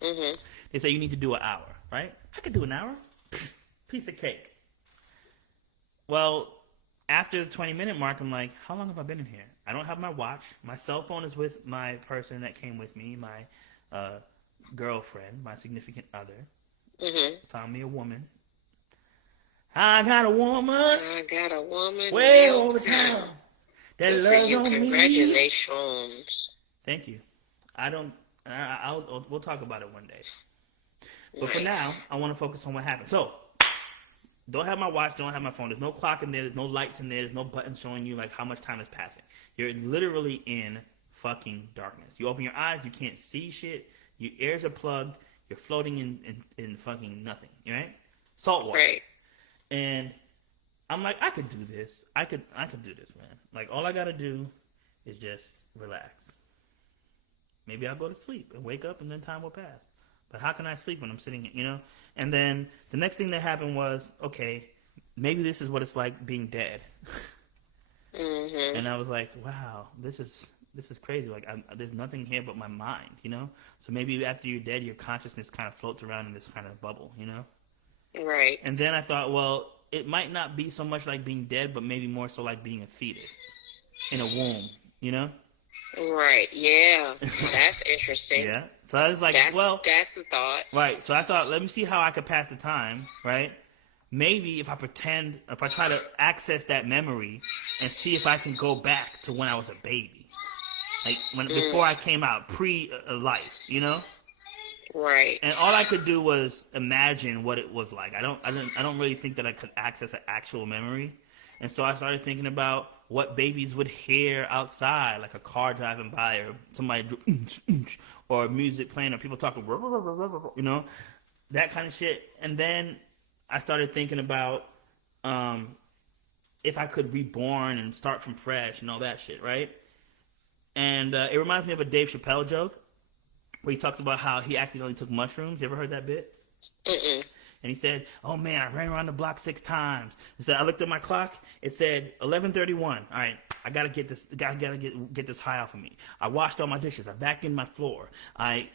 They say you need to do an hour, right? I could do an hour. Piece of cake. Well, after the 20-minute mark, I'm like, how long have I been in here? I don't have my watch. My cell phone is with my person that came with me, my girlfriend, my significant other. Found me a woman. I got a woman. Way over town. That good loves for you. on me. Congratulations. Thank you. We'll talk about it one day. But for now, I want to focus on what happened. So, don't have my watch, don't have my phone. There's no clock in there, there's no lights in there, there's no button showing you like how much time is passing. You're literally in fucking darkness. You open your eyes, you can't see shit, your ears are plugged, you're floating in fucking nothing, right? Salt water. Right. And I'm like, I could do this. I could do this, man. Like all I gotta do is just relax. Maybe I'll go to sleep and wake up and then time will pass. But how can I sleep when I'm sitting here, you know? And then the next thing that happened was, okay, maybe this is what it's like being dead. And I was like, wow, this is crazy. Like, there's nothing here but my mind, you know? So maybe after you're dead, your consciousness kind of floats around in this kind of bubble, you know? Right. And then I thought, well, it might not be so much like being dead, but maybe more so like being a fetus in a womb, you know? Right, yeah. That's interesting. Yeah. So I was like, that's the thought. Right. So I thought, let me see how I could pass the time, right? Maybe if I try to access that memory and see if I can go back to when I was a baby. Like before I came out, pre-life, you know? Right. And all I could do was imagine what it was like. I don't really think that I could access an actual memory. And so I started thinking about what babies would hear outside, like a car driving by or somebody or music playing or people talking, you know, that kind of shit. And then I started thinking about if I could reborn and start from fresh and all that shit, right? And it reminds me of a Dave Chappelle joke where he talks about how he accidentally took mushrooms. You ever heard that bit? And he said, oh, man, I ran around the block 6 times. He said, I looked at my clock. It said 11:31. All right, I got to get this. Gotta get this high off of me. I washed all my dishes. I vacuumed my floor. I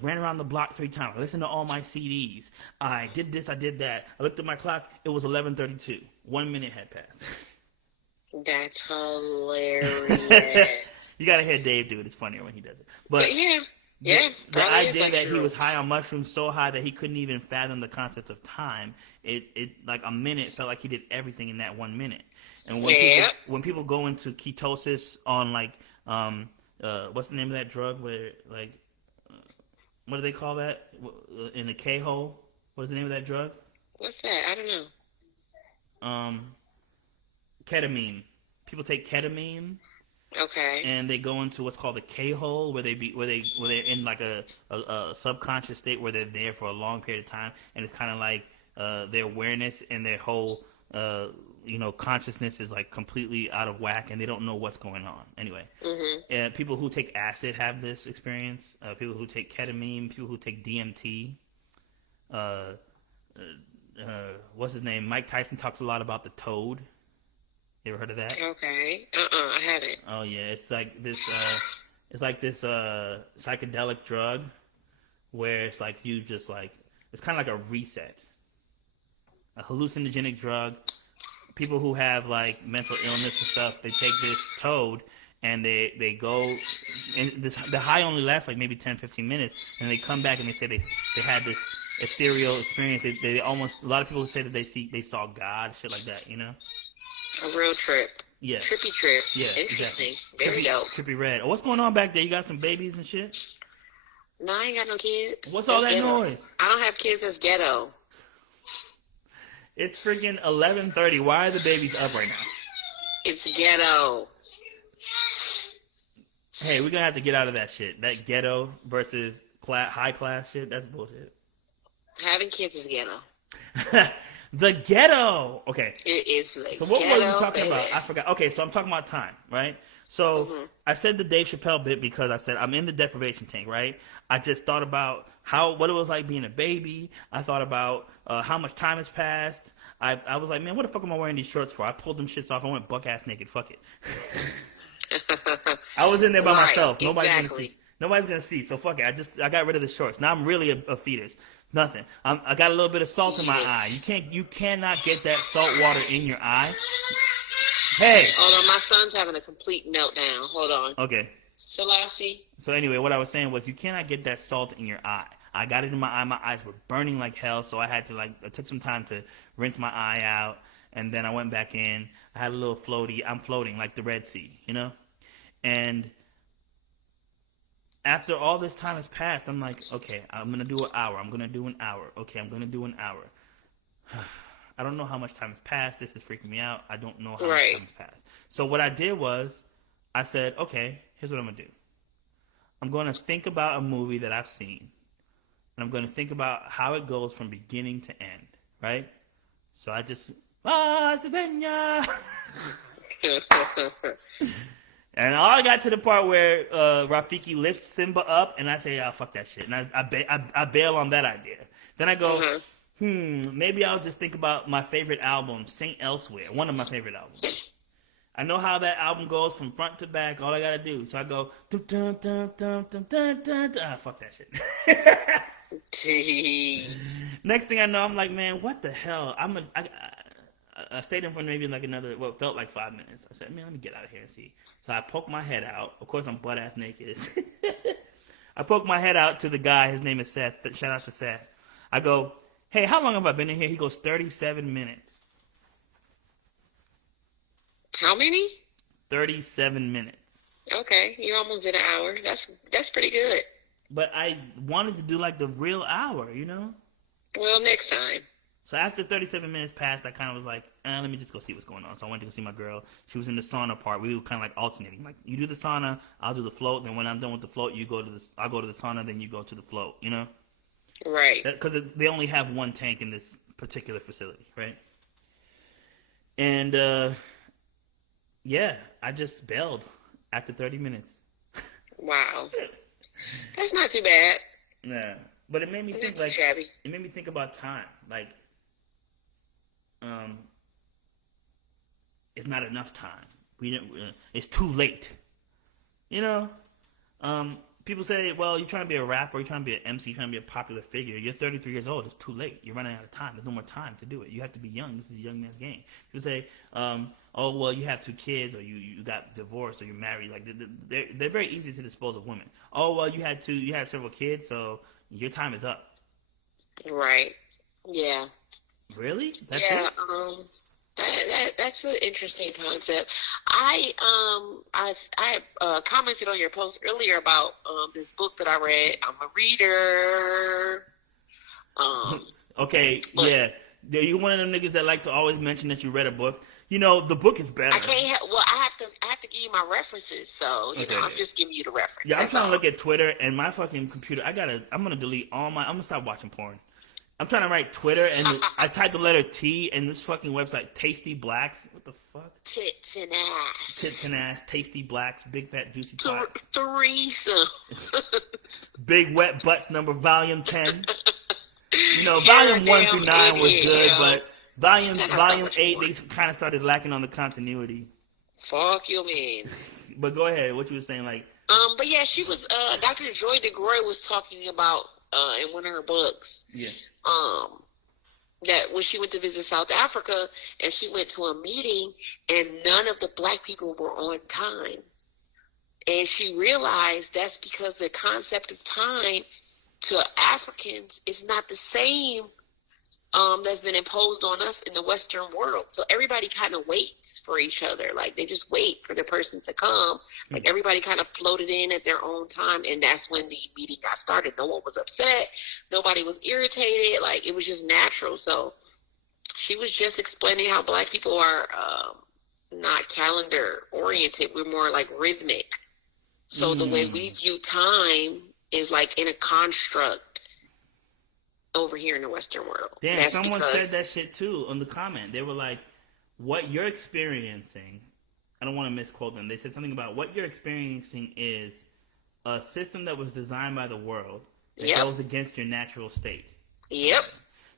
ran around the block 3 times. I listened to all my CDs. I did this. I did that. I looked at my clock. It was 11:32. 1 minute had passed. That's hilarious. You got to hear Dave do it. It's funnier when he does it. But yeah. The idea like that he was high on mushrooms so high that he couldn't even fathom the concept of time, it like a minute felt like he did everything in that 1 minute. And when people go into ketosis on like what's the name of that drug where like what do they call that in the K-hole? What's the name of that drug? What's that? I don't know. Ketamine. People take ketamine. Okay. And they go into what's called a K-hole, where they're in like a subconscious state where they're there for a long period of time, and it's kind of like their awareness and their whole consciousness is like completely out of whack and they don't know what's going on. Anyway, people who take acid have this experience. People who take ketamine, people who take DMT. What's his name? Mike Tyson talks a lot about the toad. You ever heard of that? Okay. I haven't. Oh yeah, it's like this psychedelic drug where it's like you just like it's kind of like a reset. A hallucinogenic drug. People who have like mental illness and stuff, they take this toad and they go and the high only lasts like maybe 10-15 minutes and they come back and they say they had this ethereal experience. They almost, a lot of people say that they saw God, shit like that, A real trip. Yeah. Trippy trip. Yeah. Interesting. Exactly. Very dope. Trippy red. Oh, what's going on back there? You got some babies and shit? No, I ain't got no kids. What's all that ghetto. noise? I don't have kids. That's ghetto. It's freaking 11:30. Why are the babies up right now? It's ghetto. Hey, we're gonna have to get out of that shit. That ghetto versus high class shit. That's bullshit. Having kids is ghetto. The ghetto. Okay. It is like so what ghetto, were we talking baby. about? I forgot. Okay, so I'm talking about time, right? So I said the Dave Chappelle bit because I said I'm in the deprivation tank, right? I just thought about what it was like being a baby. I thought about how much time has passed. I was like, man, what the fuck am I wearing these shorts for? I pulled them shits off. I went buck ass naked. Fuck it. I was in there by myself. Nobody's gonna see. Nobody's gonna see. So fuck it. I got rid of the shorts. Now I'm really a fetus. Nothing. I got a little bit of salt in my eye. You cannot get that salt water in your eye. Hey. Hold on, my son's having a complete meltdown. Hold on. Okay. Selassie. So anyway, what I was saying was you cannot get that salt in your eye. I got it in my eye. My eyes were burning like hell, so I had to I took some time to rinse my eye out, and then I went back in. I had a little floaty. I'm floating like the Red Sea, And after all this time has passed, I'm like, okay, I'm going to do an hour. I'm going to do an hour. Okay, I'm going to do an hour. I don't know how much time has passed. This is freaking me out. I don't know how much time has passed. So what I did was I said, okay, here's what I'm going to do. I'm going to think about a movie that I've seen. And I'm going to think about how it goes from beginning to end, right? So I just, and all I got to the part where Rafiki lifts Simba up, and I say, oh, fuck that shit. And I bail on that idea. Then I go, maybe I'll just think about my favorite album, Saint Elsewhere, one of my favorite albums. I know how that album goes from front to back. All I got to do. So I go, fuck that shit. Next thing I know, I'm like, man, what the hell? I stayed in for maybe like another, what felt like 5 minutes. I said, man, let me get out of here and see. So I poked my head out. Of course, I'm butt ass naked. I poked my head out to the guy. His name is Seth. Shout out to Seth. I go, hey, how long have I been in here? He goes, 37 minutes. How many? 37 minutes. Okay, you almost did an hour. That's pretty good. But I wanted to do like the real hour, Well, next time. So after 37 minutes passed, I kind of was like, let me just go see what's going on. So I went to go see my girl. She was in the sauna part. We were kind of like alternating. Like, you do the sauna, I'll do the float. Then when I'm done with the float, I'll go to the sauna, then you go to the float, Right. Because they only have one tank in this particular facility, right? And, yeah, I just bailed after 30 minutes. Wow. That's not too bad. Yeah. But it made me think, like, shabby. It made me think about time. Like, it's not enough time. It's too late. People say, well, you're trying to be a rapper, you're trying to be an MC, you're trying to be a popular figure. You're 33 years old. It's too late. You're running out of time. There's no more time to do it. You have to be young. This is a young man's game. People say, oh, well, you have 2 kids, or you got divorced, or you're married. Like, they're very easy to dispose of women. Oh, well, you had several kids, so your time is up. Right. Yeah. Really? That's that's an interesting concept. I commented on your post earlier about this book that I read. I'm a reader. Okay, yeah. Are you one of them niggas that like to always mention that you read a book? The book is better. I can't. I have to give you my references. So I'm just giving you the reference. Yeah, I'm trying to look at Twitter and my fucking computer. I'm gonna delete all my. I'm gonna stop watching porn. I'm trying to write Twitter, and I typed the letter T, and this fucking website, Tasty Blacks. What the fuck? Tits and ass. Tits and ass, Tasty Blacks, big fat juicy tots. Threesome. Big wet butts number volume 10. You know, volume 1 through 9 was good, but volume 8 they kind of started lacking on the continuity. Fuck you, man. But go ahead, what you were saying, like. But yeah, she was. Dr. Joy DeGroy was talking about in one of her books. Yeah. That when she went to visit South Africa and she went to a meeting and none of the black people were on time. And she realized that's because the concept of time to Africans is not the same that's been imposed on us in the Western world. So everybody kind of waits for each other. Like, they just wait for the person to come. Like, everybody kind of floated in at their own time, and that's when the meeting got started. No one was upset. Nobody was irritated. Like, it was just natural. So she was just explaining how black people are not calendar-oriented. We're more, like, rhythmic. So the way we view time is, like, in a construct over here in the Western world. Damn, that's someone said that shit too on the comment. They were like, what you're experiencing, I don't want to misquote them. They said something about what you're experiencing is a system that was designed by the world that goes against your natural state. Yep.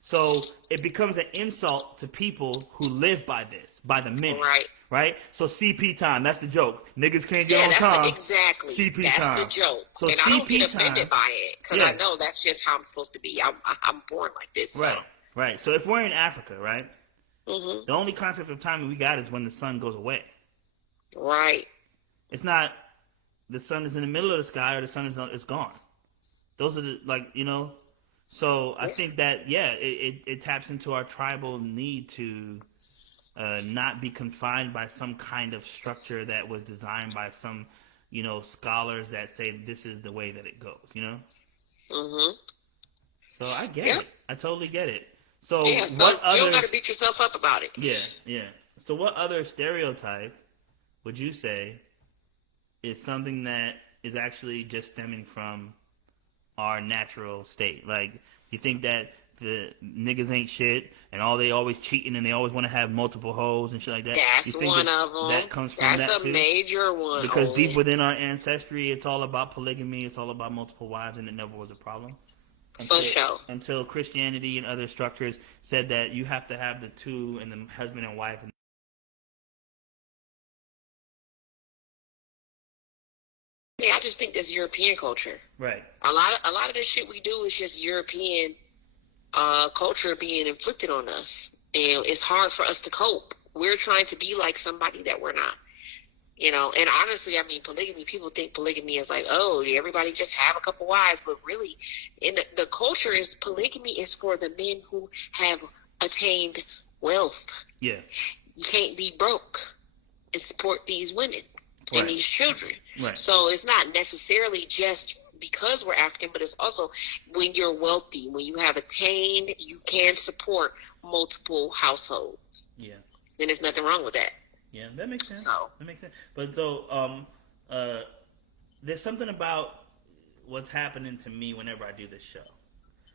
So it becomes an insult to people who live by this, by the minute. Right? So CP time, that's the joke. Niggas can't get on time. Exactly. CP that's time. That's the joke. So and CP I don't get offended time, by it because I know that's just how I'm supposed to be. I'm born like this. So. Right. So if we're in Africa, right, the only concept of time we got is when the sun goes away. Right. It's not the sun is in the middle of the sky or the sun is gone. Those are the, like, you know. So I think that, it taps into our tribal need to not be confined by some kind of structure that was designed by some, you know, scholars that say this is the way that it goes, you know? So I get it. I totally get it. So what other... You don't got to beat yourself up about it. Yeah. So what other stereotype would you say is something that is actually just stemming from our natural state? Like, you think that the niggas ain't shit and they always cheating and they always want to have multiple hoes and shit like that? That's one of them. That comes from That's that a too? major one. Because deep within our ancestry, it's all about polygamy. It's all about multiple wives, and it never was a problem. For sure. Until Christianity and other structures said that you have to have the two and the husband and wife. I just think that's European culture. Right. A lot of this shit we do is just European culture being inflicted on us, and it's hard for us to cope. We're trying to be like somebody that we're not, you know. And honestly, I mean, polygamy. People think polygamy is like, oh, everybody just have a couple wives, but really, in the culture is polygamy is for the men who have attained wealth. Yeah. You can't be broke and support these women. And these children. Right. So it's not necessarily just because we're African, but it's also when you're wealthy, when you have attained, you can support multiple households. Yeah. And there's nothing wrong with that. Yeah, that makes sense. That makes sense. But so, there's something about what's happening to me whenever I do this show.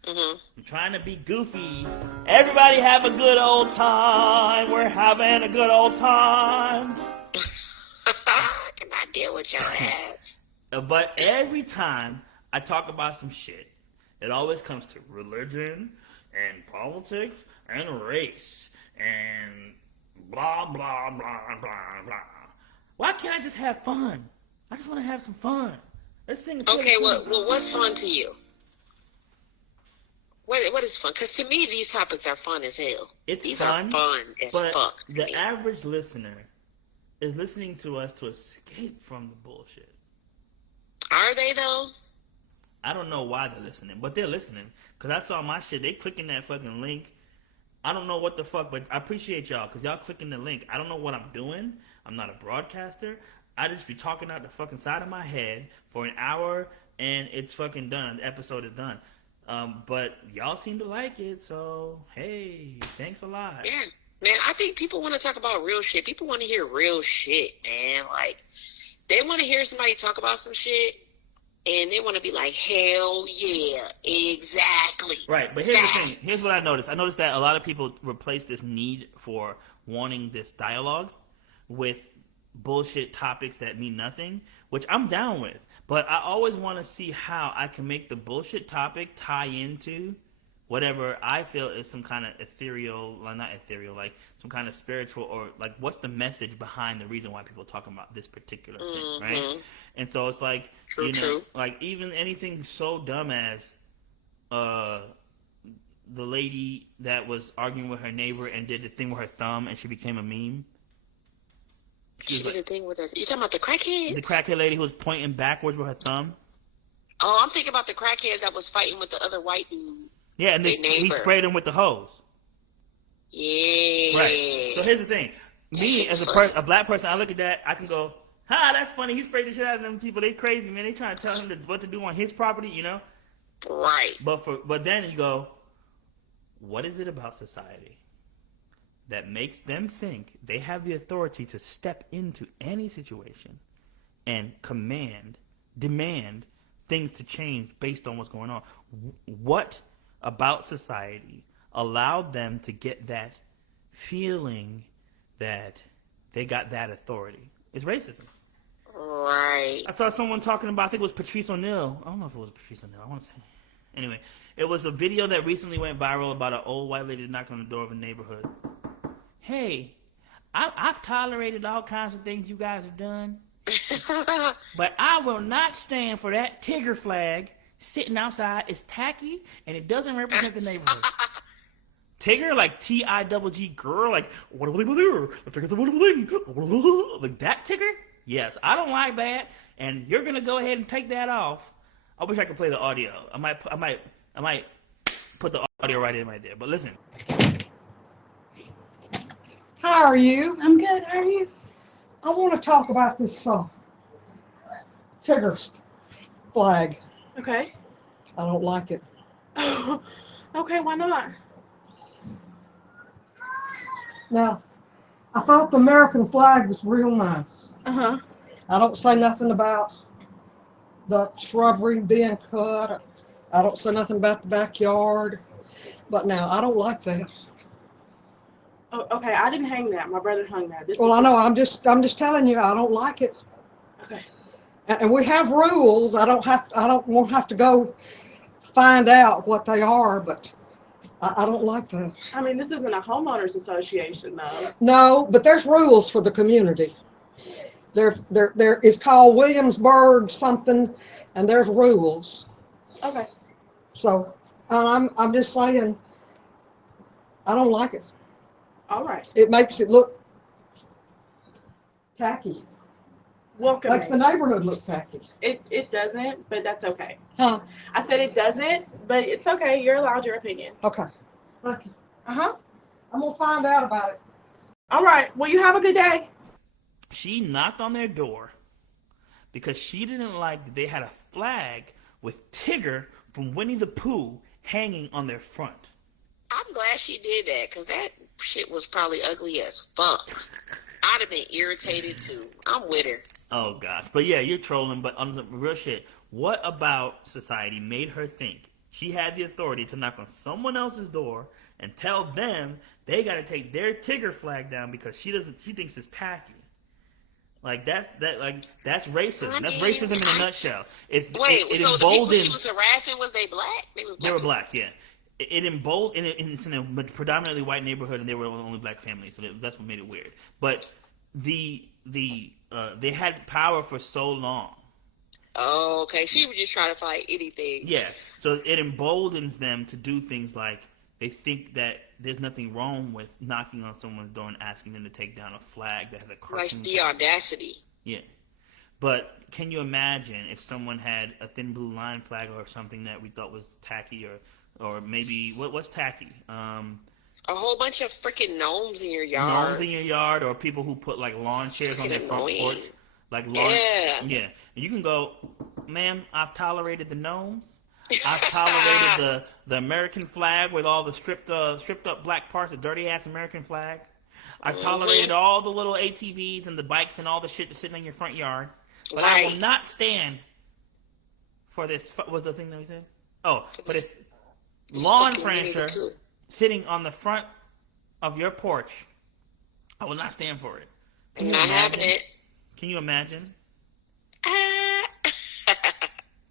I'm trying to be goofy. Everybody have a good old time. We're having a good old time. I deal with your ass. But every time I talk about some shit, it always comes to religion and politics and race and blah, blah, blah, blah, blah. Why can't I just have fun? I just want to have some fun. Let's sing a Okay, well, what's fun to you? What is fun? Because to me, these topics are fun as hell. These are fun as fuck to me. The average listener is listening to us to escape from the bullshit. Are they, though? I don't know why they're listening, but they're listening. Because I saw my shit. They clicking that fucking link. I don't know what the fuck, but I appreciate y'all because y'all clicking the link. I don't know what I'm doing. I'm not a broadcaster. I just be talking out the fucking side of my head for an hour, and it's fucking done. The episode is done. But y'all seem to like it, so, hey, thanks a lot. Yeah. Man, I think people want to talk about real shit. People want to hear real shit, man. Like, they want to hear somebody talk about some shit and they want to be like, hell yeah, exactly. Right, but here's the thing. Here's what I noticed. I noticed that a lot of people replace this need for wanting this dialogue with bullshit topics that mean nothing, which I'm down with. But I always want to see how I can make the bullshit topic tie into whatever I feel is some kind of ethereal, well, not ethereal, like some kind of spiritual, or like what's the message behind the reason why people are talking about this particular thing, right? And so it's like, True. like even anything so dumb as the lady that was arguing with her neighbor and did the thing with her thumb and she became a meme. She did a thing with her. You talking about the crackheads? The crackhead lady who was pointing backwards with her thumb. Oh, I'm thinking about the crackheads that was fighting with the other white dude. Yeah, and he sprayed him with the hose. Yeah. Right. So here's the thing. Me, as a black person, I look at that, I can go, ha, that's funny. He sprayed the shit out of them people. They crazy, man. They trying to tell him what to do on his property, you know? Right. But then you go, what is it about society that makes them think they have the authority to step into any situation and demand things to change based on what's going on? What about society allowed them to get that feeling that they got that authority? It's racism. Right. I saw someone talking about, I think it was Patrice O'Neal. I don't know if it was Patrice O'Neal. I want to say. Anyway, it was a video that recently went viral about an old white lady that knocked on the door of a neighborhood. Hey, I've tolerated all kinds of things you guys have done, but I will not stand for that Tigger flag sitting outside. It's tacky and it doesn't represent the neighborhood. Tigger, like T-I-double-G, girl, like, what do they do? Like that Tigger? Yes, I don't like that, and you're gonna go ahead and take that off. I wish I could play the audio. I might put the audio right in right there. But listen. How are you? I'm good. How are you? I want to talk about this Tigger flag. Okay. I don't like it. Okay, why not? Now, I thought the American flag was real nice. Uh-huh. I don't say nothing about the shrubbery being cut. I don't say nothing about the backyard. But now, I don't like that. Oh, okay, I didn't hang that. My brother hung that. Well, I know. I'm just telling you, I don't like it. Okay. And we have rules. I won't have to go find out what they are, but I don't like that. I mean, this isn't a homeowners association, though. No, but there's rules for the community. There is called Williamsburg something, and there's rules. Okay. So, I'm just saying, I don't like it. All right. It makes it look tacky. Welcome. Makes the neighborhood look tacky. It doesn't, but that's okay. Huh? I said it doesn't, but it's okay. You're allowed your opinion. Okay. Thank you. Uh-huh. I'm gonna find out about it. All right. Well, you have a good day. She knocked on their door because she didn't like that they had a flag with Tigger from Winnie the Pooh hanging on their front. I'm glad she did that, because that shit was probably ugly as fuck. I'd have been irritated too. I'm with her. Oh gosh, but yeah, you're trolling. But on the real shit, what about society made her think she had the authority to knock on someone else's door and tell them they got to take their Tigger flag down because she thinks it's tacky? Like that's racism. That's racism in a nutshell. It So the people she was harassing, was they black? They were black, yeah. It emboldened, and it's in a predominantly white neighborhood, and they were the only black family, so that's what made it weird. But they had power for so long. Oh, okay. She was just trying to fight anything. Yeah, so it emboldens them to do things like they think that there's nothing wrong with knocking on someone's door and asking them to take down a flag that has a cartoon. Like the audacity. Yeah. But can you imagine if someone had a thin blue line flag or something that we thought was tacky, or maybe what's tacky? A whole bunch of freaking gnomes in your yard. Gnomes in your yard, or people who put like lawn chairs on their front porch, like lawn. Yeah. Yeah. And you can go, ma'am, I've tolerated the gnomes. I've tolerated the American flag with all the stripped up black parts, the dirty ass American flag. I've tolerated all the little ATVs and the bikes and all the shit that's sitting in your front yard. But I will not stand for this. What was the thing that we said? Oh, for this lawn furniture sitting on the front of your porch. I will not stand for it. I'm not having it. Can you imagine?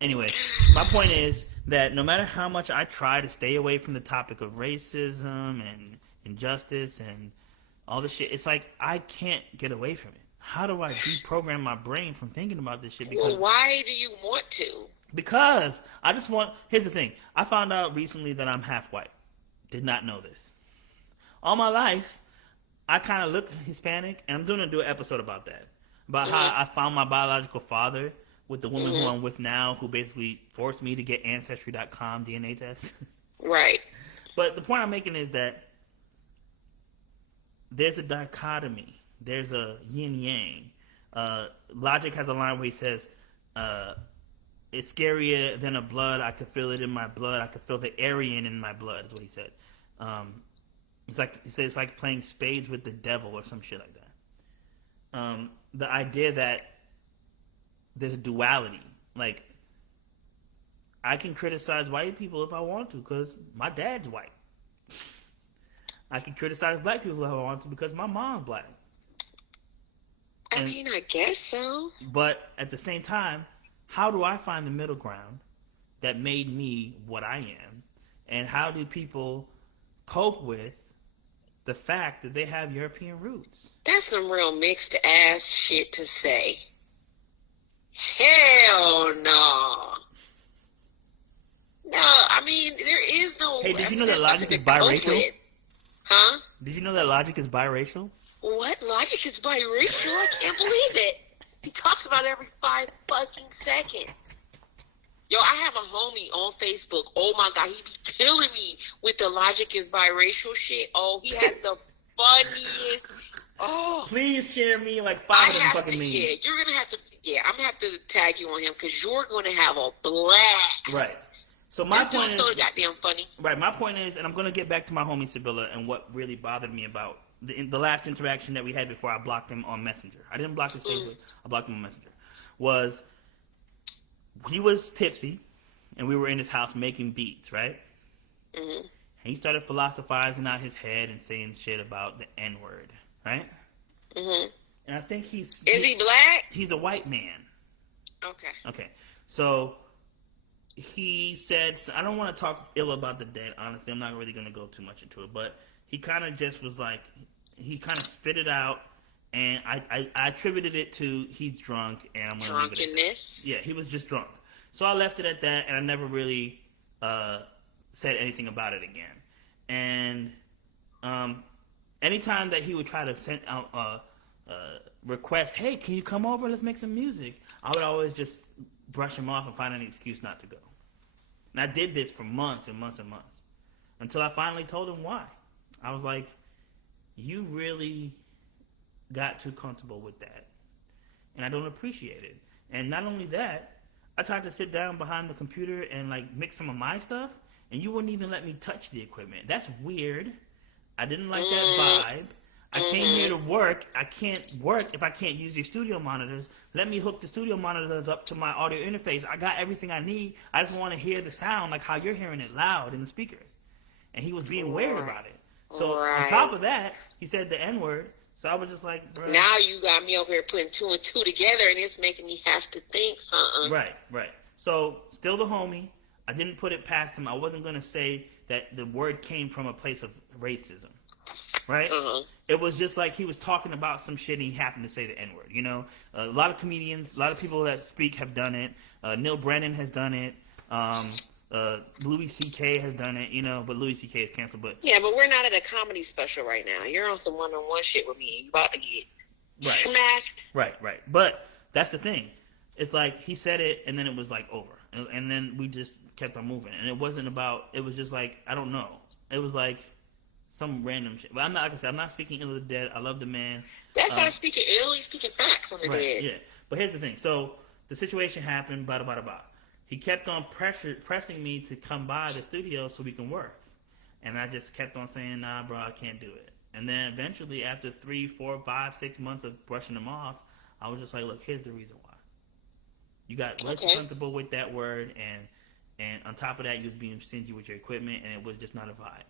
Anyway, my point is that no matter how much I try to stay away from the topic of racism and injustice and all this shit, it's like I can't get away from it. How do I deprogram my brain from thinking about this shit? Because, well, why do you want to? Because I just want... Here's the thing. I found out recently that I'm half white. Did not know this. All my life, I kind of look Hispanic, and I'm going to do an episode about that. About how I found my biological father with the woman who I'm with now, who basically forced me to get Ancestry.com DNA test. Right. But the point I'm making is that there's a dichotomy. There's a yin-yang. Logic has a line where he says, it's scarier than a blood. I could feel it in my blood. I could feel the Aryan in my blood, is what he said. It's like he said, it's like playing spades with the devil or some shit like that. The idea that there's a duality. Like, I can criticize white people if I want to because my dad's white. I can criticize black people if I want to because my mom's black. I mean, I guess so. But at the same time, how do I find the middle ground that made me what I am? And how do people cope with the fact that they have European roots? That's some real mixed ass shit to say. Hell no. No, I mean, there is no... Hey, did you know that Logic is biracial? Huh? Did you know that Logic is biracial? What? Logic is biracial? I can't believe it. He talks about it every 5 fucking seconds. Yo, I have a homie on Facebook. Oh my God, he be killing me with the Logic is biracial shit. Oh, he has the funniest... Oh. Please share me like 5 of them fucking memes. Yeah, you're gonna have to... Yeah, I'm gonna have to tag you on him because you're gonna have a blast. Right. So my point is... so goddamn funny. Right, my point is, and I'm gonna get back to my homie Sibila and what really bothered me about the last interaction that we had before I blocked him on Messenger. I didn't block his Facebook. I blocked him on Messenger. Was he was tipsy, and we were in his house making beats, right? Mm-hmm. And he started philosophizing out his head and saying shit about the N-word, right? Mm-hmm. And I think Is he black? He's a white man. Okay. Okay. So he said, I don't want to talk ill about the dead, honestly. I'm not really going to go too much into it. But he kind of just was like, he kind of spit it out. And I attributed it to he's drunk. And I'm going to leave it at that. Drunkenness? Yeah, he was just drunk. So I left it at that. And I never really said anything about it again. And anytime that he would try to send out request, hey, can you come over? Let's make some music. I would always just brush him off and find an excuse not to go. And I did this for months and months and months until I finally told him why. I was like, you really got too comfortable with that. And I don't appreciate it. And not only that, I tried to sit down behind the computer and like mix some of my stuff, and you wouldn't even let me touch the equipment. That's weird. I didn't like that vibe. I came here to work. I can't work if I can't use your studio monitors. Let me hook the studio monitors up to my audio interface. I got everything I need. I just want to hear the sound like how you're hearing it loud in the speakers. And he was being weird about it. So on top of that, he said the N-word. So I was just like, bro. Now you got me over here putting 2 and 2 together, and it's making me have to think something. Right. So still the homie. I didn't put it past him. I wasn't going to say that the word came from a place of racism. Right? It was just like he was talking about some shit and he happened to say the N-word, you know? A lot of comedians, a lot of people that speak have done it. Neil Brennan has done it. Louis C.K. has done it, you know, but Louis C.K. is canceled. But yeah, but we're not at a comedy special right now. You're on some one-on-one shit with me and you about to get smacked. Right. But that's the thing. It's like he said it and then it was like over. And then we just kept on moving. And it wasn't about, it was just like, I don't know. It was like some random shit. But I'm not, like I said, I'm not speaking ill of the dead. I love the man. That's not speaking ill. He's speaking facts on the dead. Yeah. But here's the thing. So the situation happened, blah, blah, blah. He kept on pressing me to come by the studio so we can work. And I just kept on saying, nah, bro, I can't do it. And then eventually, after 3, 4, 5, 6 months of brushing him off, I was just like, look, here's the reason why. You got way too comfortable with that word, and on top of that, you was being stingy with your equipment, and it was just not a vibe.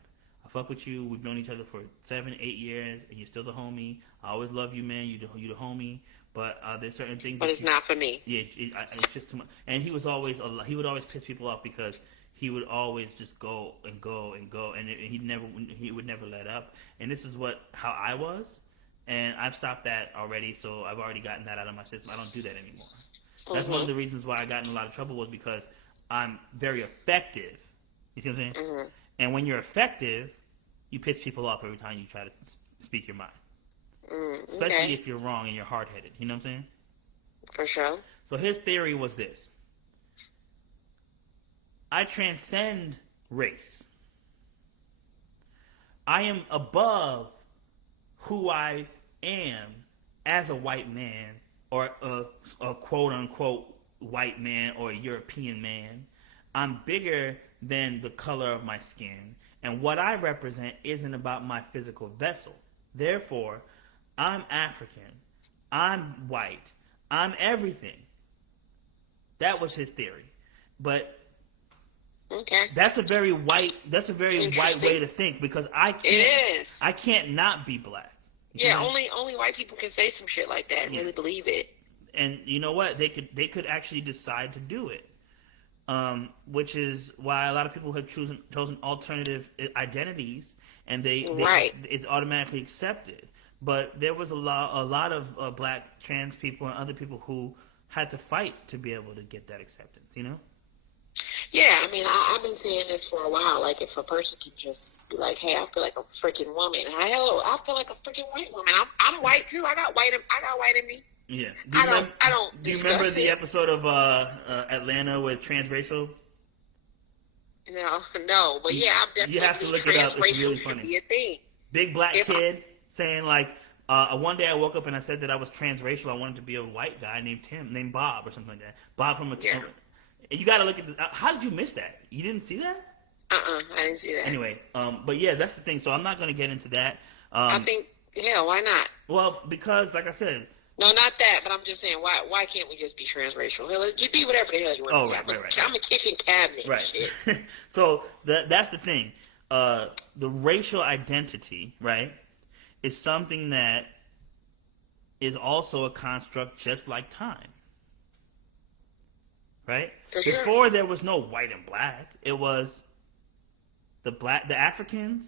I fuck with you. We've known each other for 7, 8 years, and you're still the homie. I always love you, man. You the homie. But there's certain things. But it's not for me. Yeah, it's just too much. And he would always piss people off because he would always just go and go and go, and he would never let up. And this is how I was, and I've stopped that already. So I've already gotten that out of my system. I don't do that anymore. That's one of the reasons why I got in a lot of trouble was because I'm very effective. You see what I'm saying? Mm-hmm. And when you're effective, you piss people off every time you try to speak your mind. Especially if you're wrong and you're hard-headed. You know what I'm saying? For sure. So his theory was this. I transcend race. I am above who I am as a white man or a quote-unquote white man or a European man. I'm bigger than the color of my skin. And what I represent isn't about my physical vessel. Therefore, I'm African. I'm white. I'm everything. That was his theory. But that's a very white way to think because I can't not be black. Yeah, only white people can say some shit like that and really believe it. And you know what? They could actually decide to do it. Which is why a lot of people have chosen alternative identities, and it's automatically accepted. But there was a lot of black trans people and other people who had to fight to be able to get that acceptance. You know? Yeah, I mean, I've been saying this for a while. Like, if a person can just be like, "Hey, I feel like a freaking woman." Hello, I feel like a freaking white woman. I'm white too. I got white in me. Yeah. I don't. Do you remember the episode of Atlanta with transracial? No, but yeah, I'm definitely. You have to look it up. It's really funny. Be a thing. Big black kid saying like, one day I woke up and I said that I was transracial. I wanted to be a white guy named Bob or something like that. Bob from a. Yeah. You got to look at this. How did you miss that? You didn't see that? I didn't see that. Anyway, but yeah, that's the thing. So I'm not going to get into that. I think, why not? Well, because like I said. No, not that, but I'm just saying, why can't we just be transracial? You be whatever the hell you want to be. Right. I'm a kitchen cabinet. Right. Shit. So that's the thing. The racial identity, right, is something that is also a construct just like time. Right? Before there was no white and black. It was the Africans,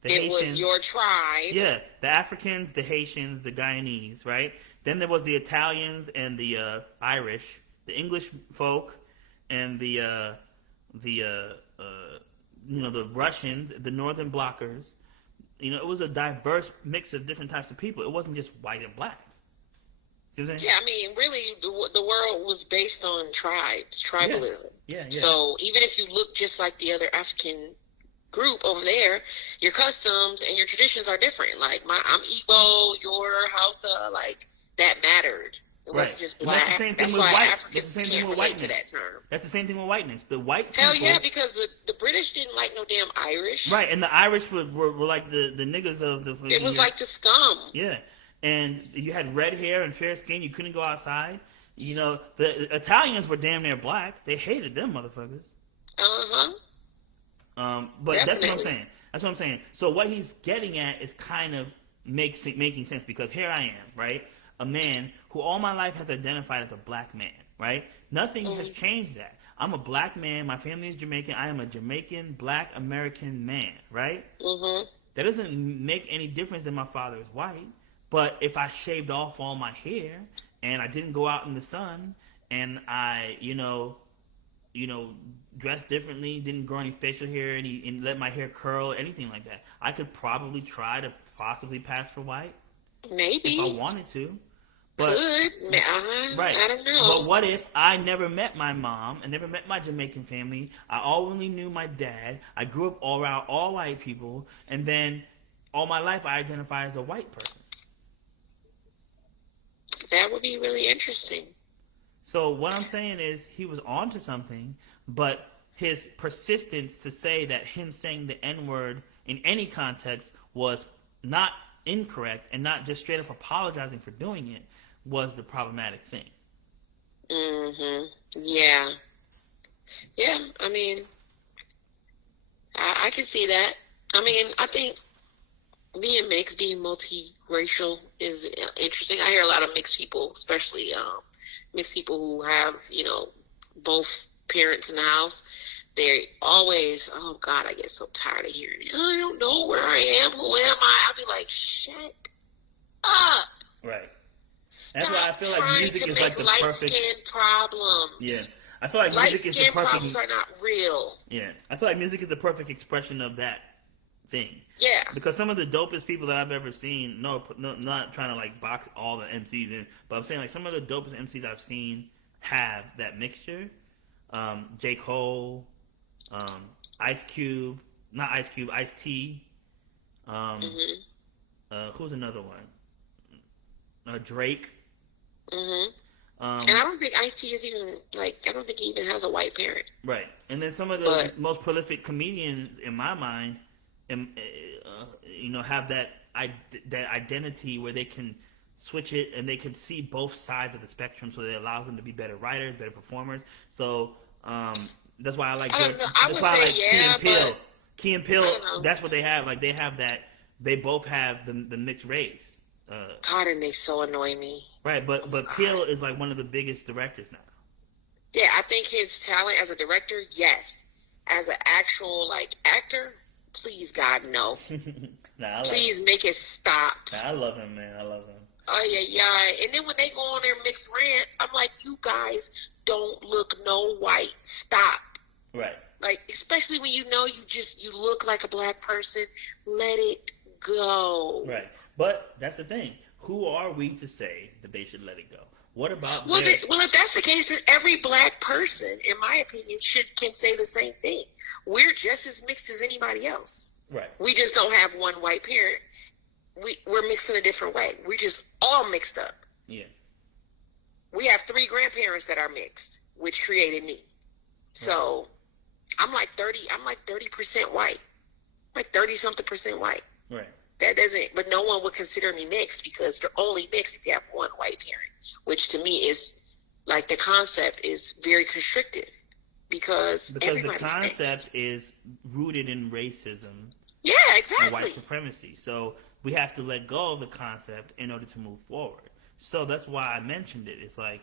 the Haitians. It was your tribe. Yeah, the Africans, the Haitians, the Guyanese, right? Then there was the Italians and the Irish, the English folk, and the Russians, the Northern Blockers. You know, it was a diverse mix of different types of people. It wasn't just white and black. Yeah, I mean, really, the world was based on tribalism. Yeah. So even if you look just like the other African group over there, your customs and your traditions are different. Like I'm Igbo, you're Hausa, like that mattered. It wasn't just black. That's the same thing with white. That's the same thing with whiteness. That's the same thing with whiteness. The white people. Hell yeah, because the British didn't like no damn Irish. Right, and the Irish were like the niggas of the. It was like the scum. Yeah. And you had red hair and fair skin. You couldn't go outside. You know, the Italians were damn near black. They hated them motherfuckers. But Definitely. That's what I'm saying. So what he's getting at is kind of making sense because here I am, right? A man who all my life has identified as a black man, right? Nothing has changed that. I'm a black man. My family is Jamaican. I am a Jamaican black American man, right? Mm-hmm. That doesn't make any difference that my father is white. But if I shaved off all my hair and I didn't go out in the sun and I, dressed differently, didn't grow any facial hair and let my hair curl, anything like that, I could probably try to possibly pass for white. Maybe. If I wanted to. But, right. I don't know. But what if I never met my mom? I never met my Jamaican family. I only knew my dad. I grew up all around all white people. And then all my life I identify as a white person. That would be really interesting. So what I'm saying is he was onto something, but his persistence to say that him saying the N-word in any context was not incorrect and not just straight up apologizing for doing it was the problematic thing. Yeah. Yeah. I mean, I can see that. I mean, I think being mixed, being multiracial is interesting. I hear a lot of mixed people, especially mixed people who have, both parents in the house. They're always, oh God, I get so tired of hearing it. I don't know where I am. Who am I? I'll be like, shut up. Right. Stop That's why I feel like trying music to is make like the light perfect. skin problems. Yeah. I feel like Light music is the skin problems perfect. are not real. Yeah. I feel like music is the perfect expression of that thing. Yeah. Because some of the dopest people that I've ever seen, no, not trying to like box all the MCs in, but I'm saying like some of the dopest MCs I've seen have that mixture. J. Cole, Ice Cube, not Ice Cube, Ice T. Who's another one? Drake. And I don't think Ice-T is even, I don't think he even has a white parent. Right. And then some of the most prolific comedians, in my mind, have that identity where they can switch it and they can see both sides of the spectrum, so that it allows them to be better writers, better performers. So that's why I like. I would say yeah, but Key and Peele, that's what they have. Like they have that. They both have the mixed race. God, and they so annoy me. Right, but Peele is like one of the biggest directors now. Yeah, I think his talent as a director, yes. As an actual actor, please God, no. Please make it stop. I love him, man. I love him. Oh yeah. And then when they go on their mixed rants, I'm like, you guys don't look no white. Stop. Right. Especially when you look like a black person, let it go. Right. But that's the thing. Who are we to say that they should let it go? What about well, if that's the case, then every black person, in my opinion, can say the same thing. We're just as mixed as anybody else. Right. We just don't have one white parent. We're mixed in a different way. We're just all mixed up. Yeah. We have 3 grandparents that are mixed, which created me. So I'm like 30% white. Like 30-something% white. Right. That doesn't, but no one would consider me mixed because you're only mixed if you have one white parent, which to me is the concept is very constrictive because the concept mixed. Is rooted in racism. Yeah, exactly. And white supremacy. So we have to let go of the concept in order to move forward. So that's why I mentioned it. It's like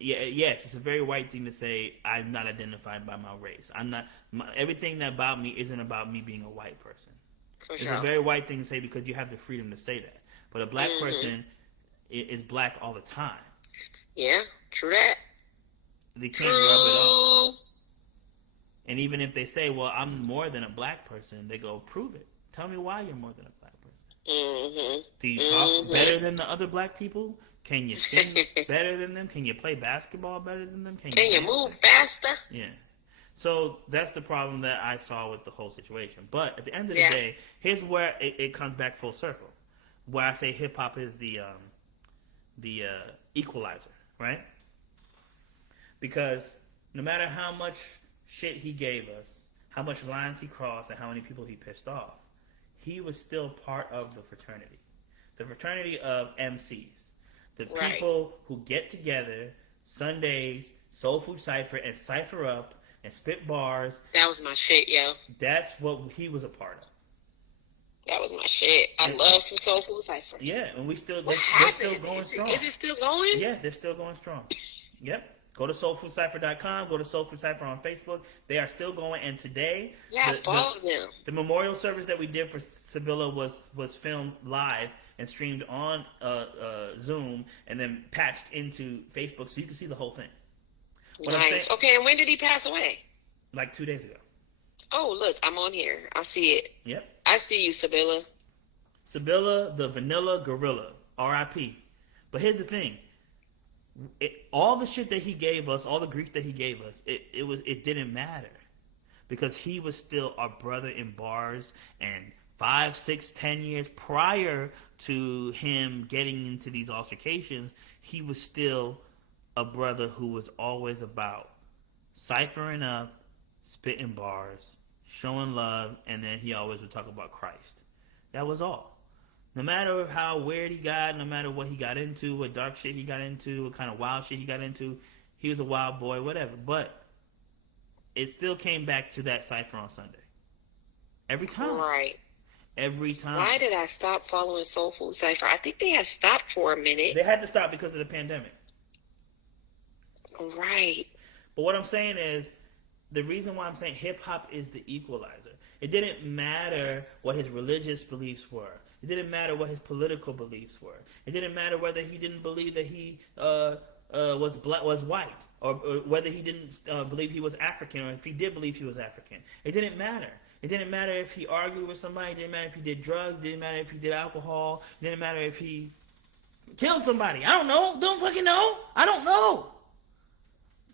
yes, it's a very white thing to say I'm not identified by my race. I'm not. Everything about me isn't about me being a white person. For It's sure. a very white thing to say because you have the freedom to say that. But a black person is black all the time. Yeah, true that. They can't rub it off. And even if they say, "Well, I'm more than a black person," they go, "Prove it. Tell me why you're more than a black person. Do you talk better than the other black people? Can you sing better than them? Can you play basketball better than them? Can you move faster?" Yeah. So that's the problem that I saw with the whole situation. But at the end of the day, here's where it comes back full circle. Where I say hip hop is the equalizer, right? Because no matter how much shit he gave us, how much lines he crossed, and how many people he pissed off, he was still part of the fraternity. The fraternity of MCs. The people who get together Sundays, Soul Food Cypher, and cipher up and spit bars. That was my shit, yo. That's what he was a part of. That was my shit. I love some Soul Food Cypher. Yeah, and they're still going strong. Is it still going? Yeah, they're still going strong. Yep. Go to soulfoodcypher.com. Go to Soul Food Cypher on Facebook. They are still going. And today, follow them. The memorial service that we did for Sibila was filmed live and streamed on Zoom and then patched into Facebook so you can see the whole thing. Nice. Okay, and when did he pass away? Like 2 days ago. Oh, look, I'm on here. I see it. Yep. I see you, Sibila. Sibila, the Vanilla Gorilla. R.I.P. But here's the thing. All the shit that he gave us, all the grief that he gave us, it didn't matter. Because he was still our brother in bars, and 5, 6, 10 years prior to him getting into these altercations, he was still a brother who was always about ciphering up, spitting bars, showing love, and then he always would talk about Christ. That was all. No matter how weird he got, no matter what he got into, what dark shit he got into, what kind of wild shit he got into, he was a wild boy, whatever. But it still came back to that cipher on Sunday. Every time. Right. Every time. Why did I stop following Soul Food Cypher? I think they had stopped for a minute. They had to stop because of the pandemic. Right. But what I'm saying is, the reason why I'm saying hip-hop is the equalizer. It didn't matter what his religious beliefs were. It didn't matter what his political beliefs were. It didn't matter whether he didn't believe that he was white, or whether he didn't believe he was African, or if he did believe he was African. It didn't matter. It didn't matter if he argued with somebody. It didn't matter if he did drugs. It didn't matter if he did alcohol. It didn't matter if he killed somebody. I don't know. Don't fucking know. I don't know.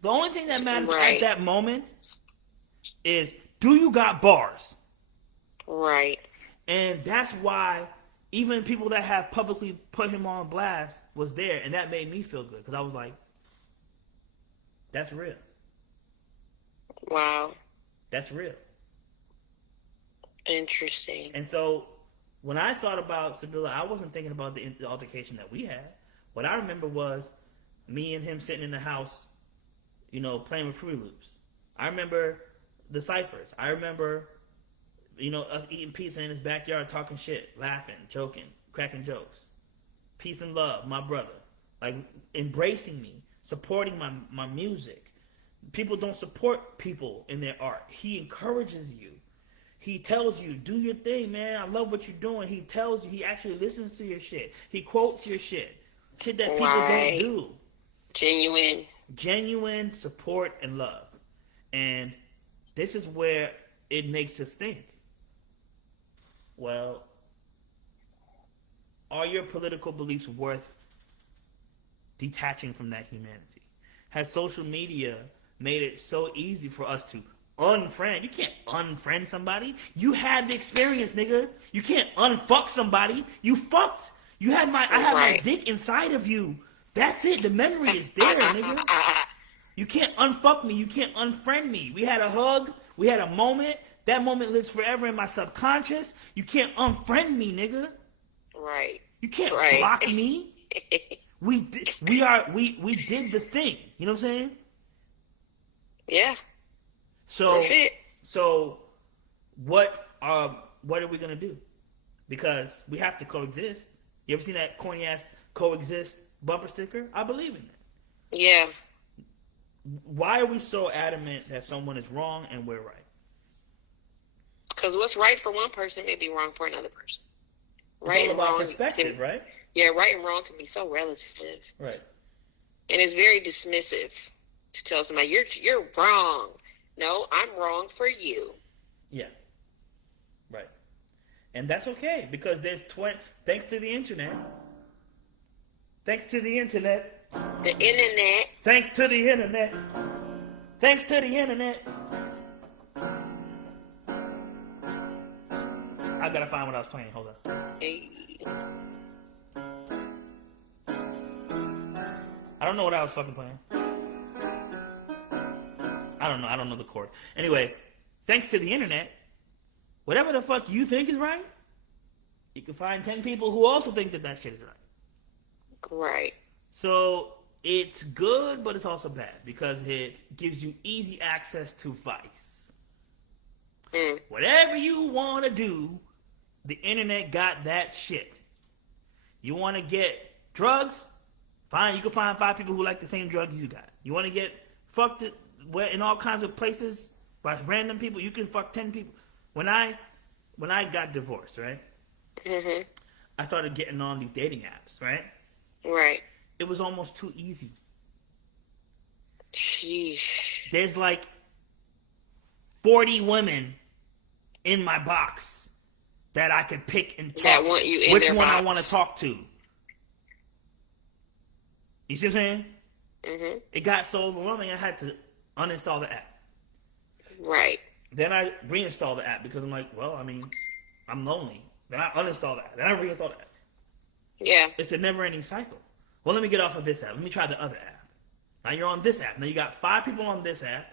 The only thing that matters at that moment is, do you got bars? Right. And that's why even people that have publicly put him on blast was there, and that made me feel good, because I was like, that's real. Wow. That's real. Interesting. And so when I thought about Sibila, I wasn't thinking about the altercation that we had. What I remember was me and him sitting in the house, you know, playing with Fruity Loops. I remember the ciphers. I remember, you know, us eating pizza in his backyard, talking shit, laughing, joking, cracking jokes. Peace and love, my brother. Like, embracing me, supporting my music. People don't support people in their art. He encourages you. He tells you, do your thing, man. I love what you're doing. He tells you, he actually listens to your shit. He quotes your shit. Shit that people don't do. Genuine support and love. And this is where it makes us think. Well, are your political beliefs worth detaching from that humanity? Has social media made it so easy for us to unfriend? You can't unfriend somebody. You had the experience, nigga. You can't unfuck somebody. You fucked. I had my dick inside of you. That's it. The memory is there, nigga. You can't unfuck me. You can't unfriend me. We had a hug. We had a moment. That moment lives forever in my subconscious. You can't unfriend me, nigga. Right. You can't block me. We did the thing. You know what I'm saying? Yeah. So what are we gonna do? Because we have to coexist. You ever seen that corny ass coexist bumper sticker? I believe in it. Yeah. Why are we so adamant that someone is wrong and we're right? Because what's right for one person may be wrong for another person. Right it's all and about wrong perspective, right? Yeah, right and wrong can be so relative. Right. And it's very dismissive to tell somebody you're wrong. No, I'm wrong for you. Yeah. Right. And that's okay, because there's thanks to the internet. Thanks to the internet. The internet. Thanks to the internet. Thanks to the internet. I gotta find what I was playing. Hold on. Hey. I don't know what I was fucking playing. I don't know. I don't know the chord. Anyway, thanks to the internet, whatever the fuck you think is right, you can find 10 people who also think that shit is right. Right. So it's good, but it's also bad because it gives you easy access to vice. Whatever you want to do, the internet got that shit. You want to get drugs? Fine, you can find 5 people who like the same drugs you got. You want to get fucked in all kinds of places by random people? You can fuck 10 people. When I got divorced, right? Mm-hmm. I started getting on these dating apps, right? Right. It was almost too easy. Sheesh. There's like 40 women in my box that I could pick and talk. That want you in which their one box. I want to talk to. You see what I'm saying? Mm-hmm. It got so overwhelming I had to uninstall the app. Right. Then I reinstalled the app because I'm like, well, I mean, I'm lonely. Then I uninstalled the app. Then I reinstalled the app. Yeah. It's a never-ending cycle. Well, let me get off of this app. Let me try the other app. Now you're on this app. Now you got 5 people on this app.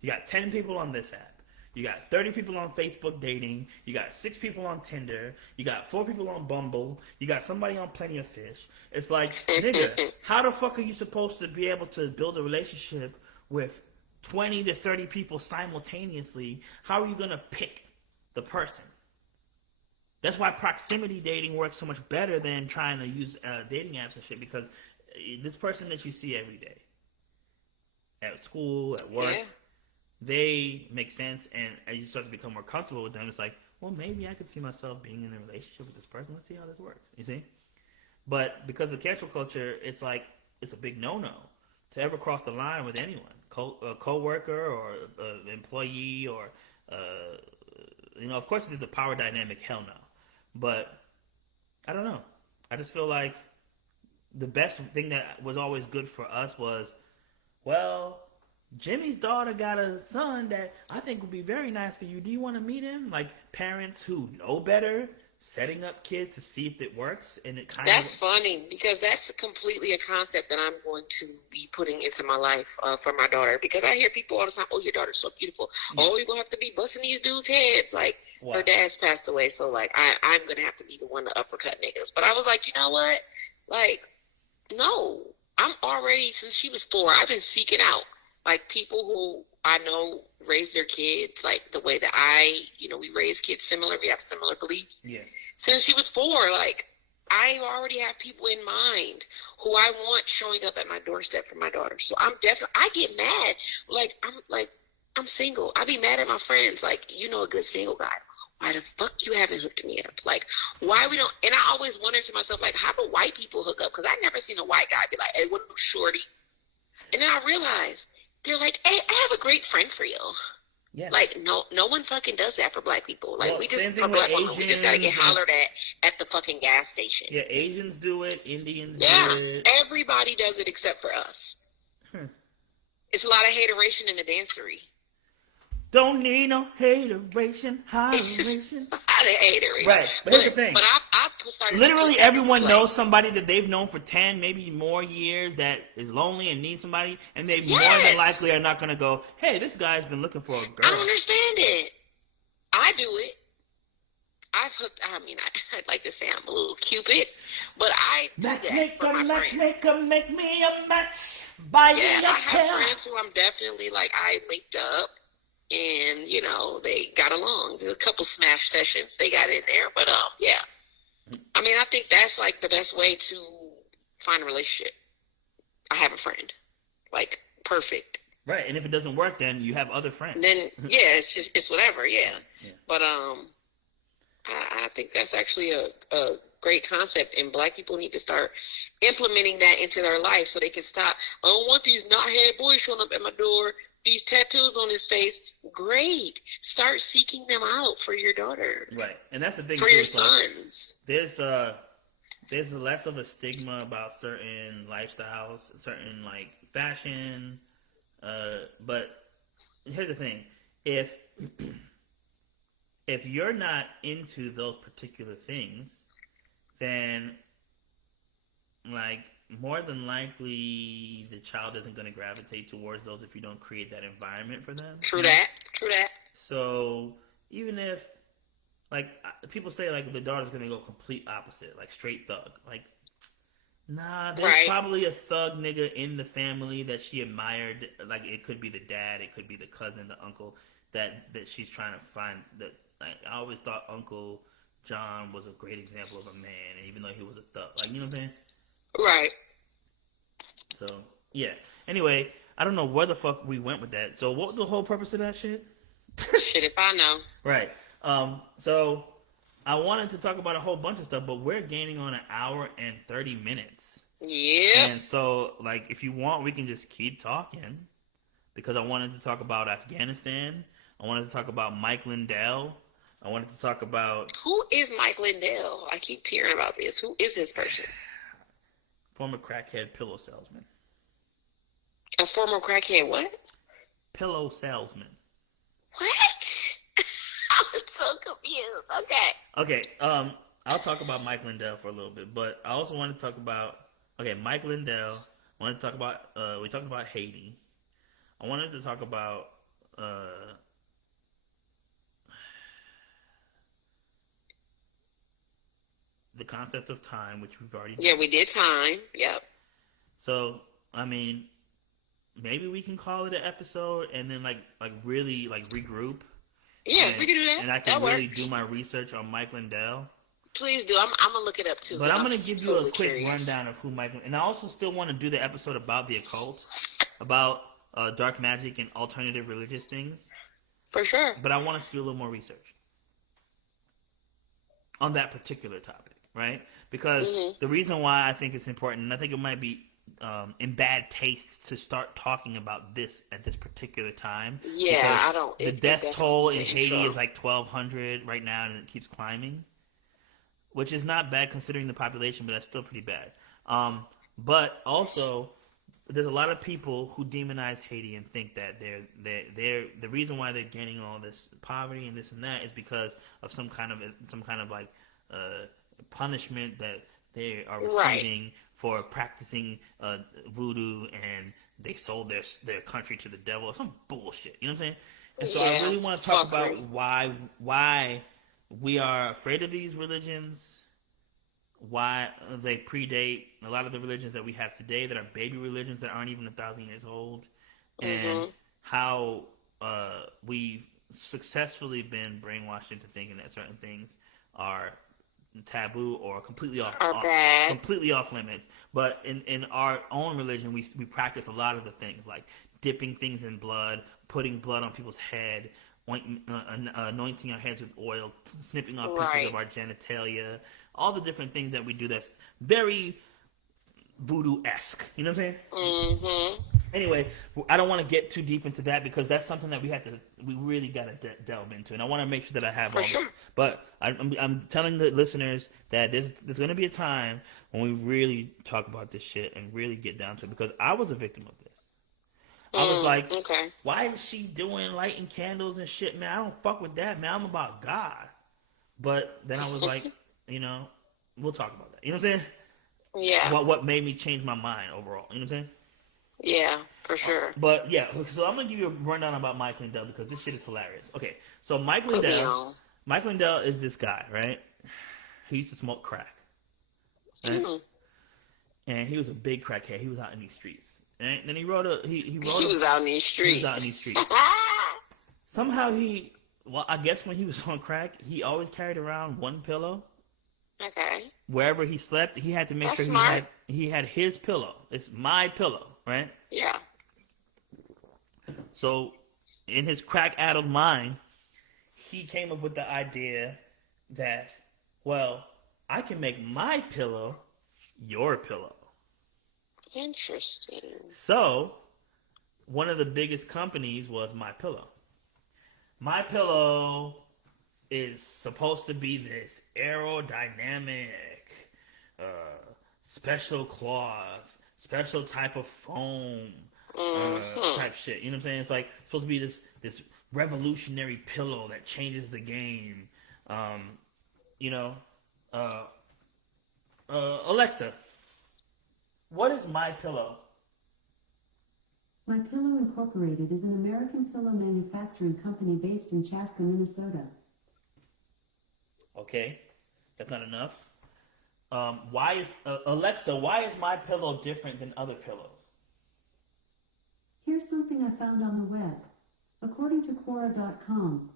You got 10 people on this app. You got 30 people on Facebook dating. You got 6 people on Tinder. You got 4 people on Bumble. You got somebody on Plenty of Fish. It's like, nigga, how the fuck are you supposed to be able to build a relationship with 20 to 30 people simultaneously? How are you going to pick the person? That's why proximity dating works so much better than trying to use dating apps and shit, because this person that you see every day at school, at work, they make sense, and as you start to become more comfortable with them, it's like, well, maybe I could see myself being in a relationship with this person. Let's see how this works. You see? But because of cancel culture, it's like, it's a big no-no to ever cross the line with anyone, a co-worker or an employee, or, of course there's a power dynamic, hell no. But I don't know. I just feel like the best thing that was always good for us was, well, Jimmy's daughter got a son that I think would be very nice for you. Do you want to meet him? Like, parents who know better, setting up kids to see if it works, and it kind That's funny, because that's completely a concept that I'm going to be putting into my life for my daughter. Because I hear people all the time, oh, your daughter's so beautiful. Yeah. Oh, you're going to have to be busting these dudes' heads. Like, wow. Her dad's passed away, so, like, I'm going to have to be the one to uppercut niggas. But I was like, you know what? Like, no. I'm already, since she was 4, I've been seeking out, like, people who I know raise their kids like the way that we raise kids similar. We have similar beliefs. Yeah. Since she was 4, like, I already have people in mind who I want showing up at my doorstep for my daughter. So I get mad. I'm single. I be mad at my friends. Like, a good single guy. Why the fuck you haven't hooked me up? Like, why we don't? And I always wonder to myself, like, how do white people hook up? Because I never seen a white guy be like, hey, what up, shorty? And then I realized, they're like, hey, I have a great friend for you. Yeah. Like, no one fucking does that for black people. Like, we just, for black women, we just gotta get hollered at the fucking gas station. Yeah, Asians do it, Indians do it. Everybody does it except for us. It's a lot of hateration in the dancery. Don't need no hateration, hateration. Hateration. Right, but here's the thing. But I started literally everyone knows somebody that they've known for 10, maybe more years that is lonely and needs somebody, and they more than likely are not going to go, hey, this guy's been looking for a girl. I don't understand it. I do it. I'd like to say I'm a little Cupid, but I do that for my friends. Matchmaker, make me a match. Buy me a I have friends who I'm definitely, like, I linked up. And, they got along. There's a couple smash sessions they got in there. But, yeah. I think that's, like, the best way to find a relationship. I have a friend. Like, perfect. Right. And if it doesn't work, then you have other friends. Then, yeah, it's whatever, yeah. But, I think that's actually a great concept. And black people need to start implementing that into their life so they can stop. I don't want these knothead boys showing up at my door. These tattoos on his face, great. Start seeking them out for your daughter. Right, and that's the thing. For your sons. There's less of a stigma about certain lifestyles, certain, like, fashion. But here's the thing: if you're not into those particular things, then, like, more than likely the child isn't going to gravitate towards those if you don't create that environment for them. True that. So even if, like, people say, like, the daughter's going to go complete opposite, like straight thug. Like, nah, there's probably a thug nigga in the family that she admired. Like, it could be the dad, it could be the cousin, the uncle that she's trying to find. That, like, I always thought Uncle John was a great example of a man, even though he was a thug. Like, you know what I'm saying? Right. So, yeah. Anyway, I don't know where the fuck we went with that. So, what was the whole purpose of that shit? Shit if I know. Right. So, I wanted to talk about a whole bunch of stuff, but we're gaining on 1 hour and 30 minutes. Yeah. And so, like, if you want, we can just keep talking. Because I wanted to talk about Afghanistan. I wanted to talk about Mike Lindell. I wanted to talk about... Who is Mike Lindell? I keep hearing about this. Who is this person? Former crackhead pillow salesman. A former crackhead what? Pillow salesman. What? I'm so confused. Okay. Okay, I'll talk about Mike Lindell for a little bit, but I also want to talk about... Okay, Mike Lindell. I want to talk about... we talked about Haiti. I wanted to talk about... the concept of time, which we've already done. Yeah, we did time. Yep. So, I mean, maybe we can call it an episode and then really regroup. Yeah, we can do that. And I can really do my research on Mike Lindell. Please do. I'm gonna look it up too. But I'm gonna give you a quick curious. rundown of who Mike. And I also still want to do the episode about the occult, about dark magic and alternative religious things. For sure. But I want us to do a little more research on that particular topic, right? Because the reason why I think it's important, and I think it might be in bad taste to start talking about this at this particular time. Yeah, I don't. The death toll in Haiti is like 1,200 right now, and it keeps climbing, which is not bad considering the population, but that's still pretty bad. But also, there's a lot of people who demonize Haiti and think that they're the reason why they're getting all this poverty and this and that is because of some kind of punishment that they are receiving for practicing voodoo, and they sold their country to the devil or some bullshit. You know what I'm saying? And so I really want to talk about why we are afraid of these religions, why they predate a lot of the religions that we have today that are baby religions that aren't even 1,000 years old, and how we've successfully been brainwashed into thinking that certain things are taboo or completely off limits. But in our own religion, we practice a lot of the things like dipping things in blood, putting blood on people's head, anointing our heads with oil, snipping off pieces of our genitalia, all the different things that we do that's very voodoo-esque. You know what I'm saying? Anyway, I don't want to get too deep into that because that's something that we really got to delve into, and I want to make sure that I have But I'm telling the listeners that there's going to be a time when we really talk about this shit and really get down to it, because I was a victim of this. I was like, why is she doing lighting candles and shit, man? I don't fuck with that, man. I'm about God. But then I was like, we'll talk about that. You know what I'm saying? Yeah. What made me change my mind overall. You know what I'm saying? Yeah, for sure. But yeah, so I'm going to give you a rundown about Mike Lindell because this shit is hilarious. Okay, so Mike Lindell is this guy, right? He used to smoke crack. Right? And he was a big crackhead. He was out in these streets. Right? And then he was out in these streets. Somehow I guess when he was on crack, he always carried around one pillow. Okay. Wherever he slept, he had to make sure he had his pillow. It's my pillow, right? Yeah. So, in his crack-addled mind, he came up with the idea that, well, I can make my pillow your pillow. Interesting. So, one of the biggest companies was My Pillow. My Pillow is supposed to be this aerodynamic, special cloth, special type of foam, type shit. You know what I'm saying? It's like supposed to be this revolutionary pillow that changes the game. Alexa, what is My Pillow? My Pillow Incorporated is an American pillow manufacturing company based in Chaska, Minnesota. Okay, that's not enough. Alexa, why is My Pillow different than other pillows? Here's something I found on the web. According to Quora.com,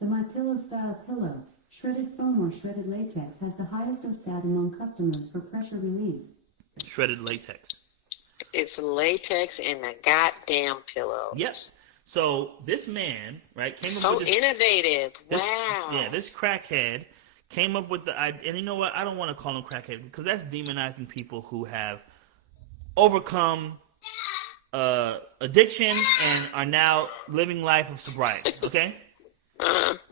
the My Pillow style pillow, shredded foam or shredded latex, has the highest OSAT among customers for pressure relief. Shredded latex. It's latex in the goddamn pillow. Yes. So this man, right, came up with innovative. Wow. Yeah, this crackhead came up with the idea. And you know what? I don't want to call him crackhead because that's demonizing people who have overcome addiction and are now living life of sobriety. Okay?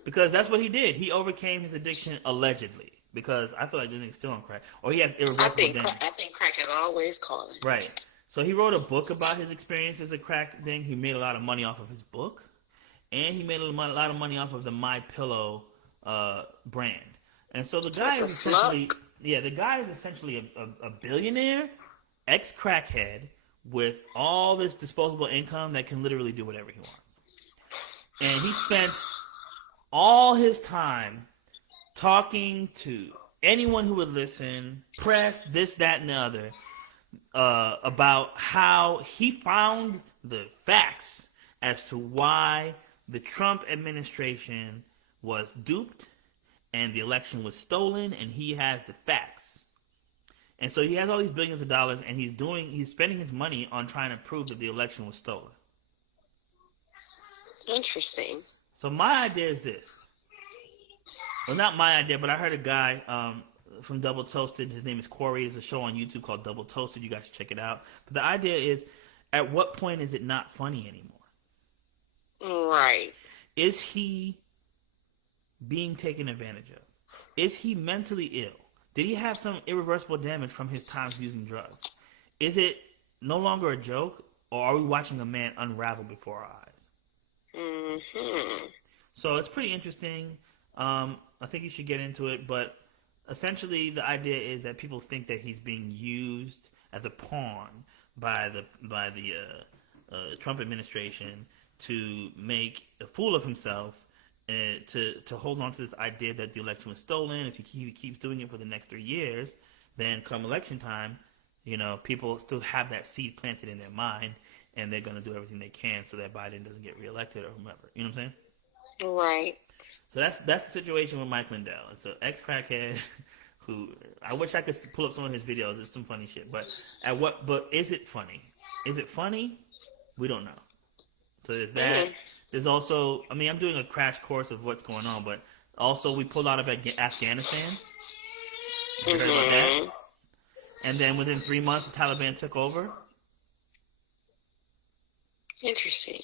Because that's what he did. He overcame his addiction allegedly. Because I feel like this nigga's still on crack, or he has irreversible damage. I think crack is always calling. Right. So he wrote a book about his experience as a crack thing. He made a lot of money off of his book, and he made a lot of money off of the My Pillow brand. And so the guy is essentially a billionaire, ex-crackhead with all this disposable income that can literally do whatever he wants. And he spent all his time talking to anyone who would listen, press, this, that, and the other, about how he found the facts as to why the Trump administration was duped and the election was stolen, and he has the facts. And so he has all these billions of dollars, and he's spending his money on trying to prove that the election was stolen. Interesting. So my idea is this. Well, not my idea, but I heard a guy from Double Toasted. His name is Corey. There's a show on YouTube called Double Toasted. You guys should check it out. But the idea is, at what point is it not funny anymore? Right. Is he being taken advantage of? Is he mentally ill? Did he have some irreversible damage from his times using drugs? Is it no longer a joke, or are we watching a man unravel before our eyes? Mm-hmm. So it's pretty interesting. I think you should get into it, but essentially the idea is that people think that he's being used as a pawn by the Trump administration to make a fool of himself, to hold on to this idea that the election was stolen. If he keeps doing it for the next 3 years, then come election time, people still have that seed planted in their mind, and they're going to do everything they can so that Biden doesn't get reelected or whomever. You know what I'm saying? Right. So that's the situation with Mike Lindell. It's an ex-crackhead who, I wish I could pull up some of his videos. It's some funny shit. But is it funny? Is it funny? We don't know. So there's that. Mm-hmm. There's also, I'm doing a crash course of what's going on, but also we pulled out of Afghanistan. You heard about that? And then within 3 months, the Taliban took over. Interesting.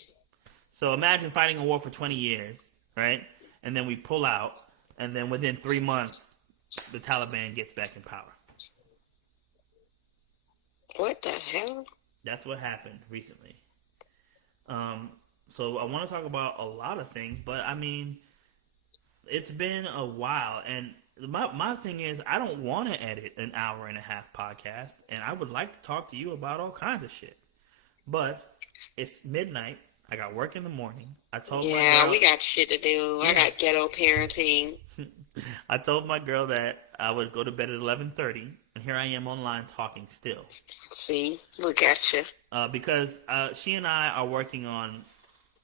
So imagine fighting a war for 20 years, right? And then we pull out, and then within 3 months, the Taliban gets back in power. What the hell? That's what happened recently. So I want to talk about a lot of things, but it's been a while, and my thing is, I don't want to edit an hour-and-a-half podcast, and I would like to talk to you about all kinds of shit. But it's midnight. I got work in the morning. I told my girl, we got shit to do. I got ghetto parenting. I told my girl that I would go to bed at 11:30, and here I am online talking still. See, look at you. Because she and I are working on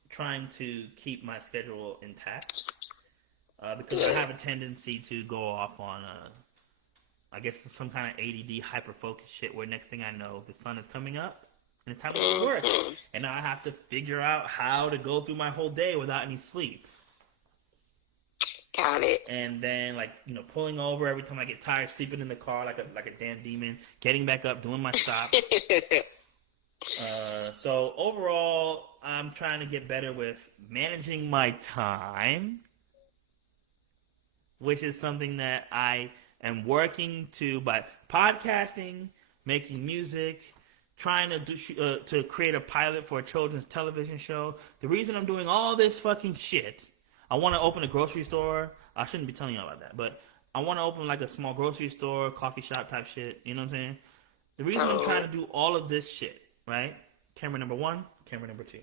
trying to keep my schedule intact. Because I have a tendency to go off on, I guess, some kind of ADD hyper-focus shit where next thing I know, the sun is coming up. And it's time to go to work. And now I have to figure out how to go through my whole day without any sleep. Got it. And then, pulling over every time I get tired, sleeping in the car like a damn demon, getting back up, doing my stop. So overall, I'm trying to get better with managing my time, which is something that I am working to by podcasting, making music, trying to create a pilot for a children's television show. The reason I'm doing all this fucking shit, I want to open a grocery store. I shouldn't be telling you about that, but I want to open like a small grocery store, coffee shop type shit. You know what I'm saying? The reason I'm trying to do all of this shit, right? Camera number 1, camera number 2,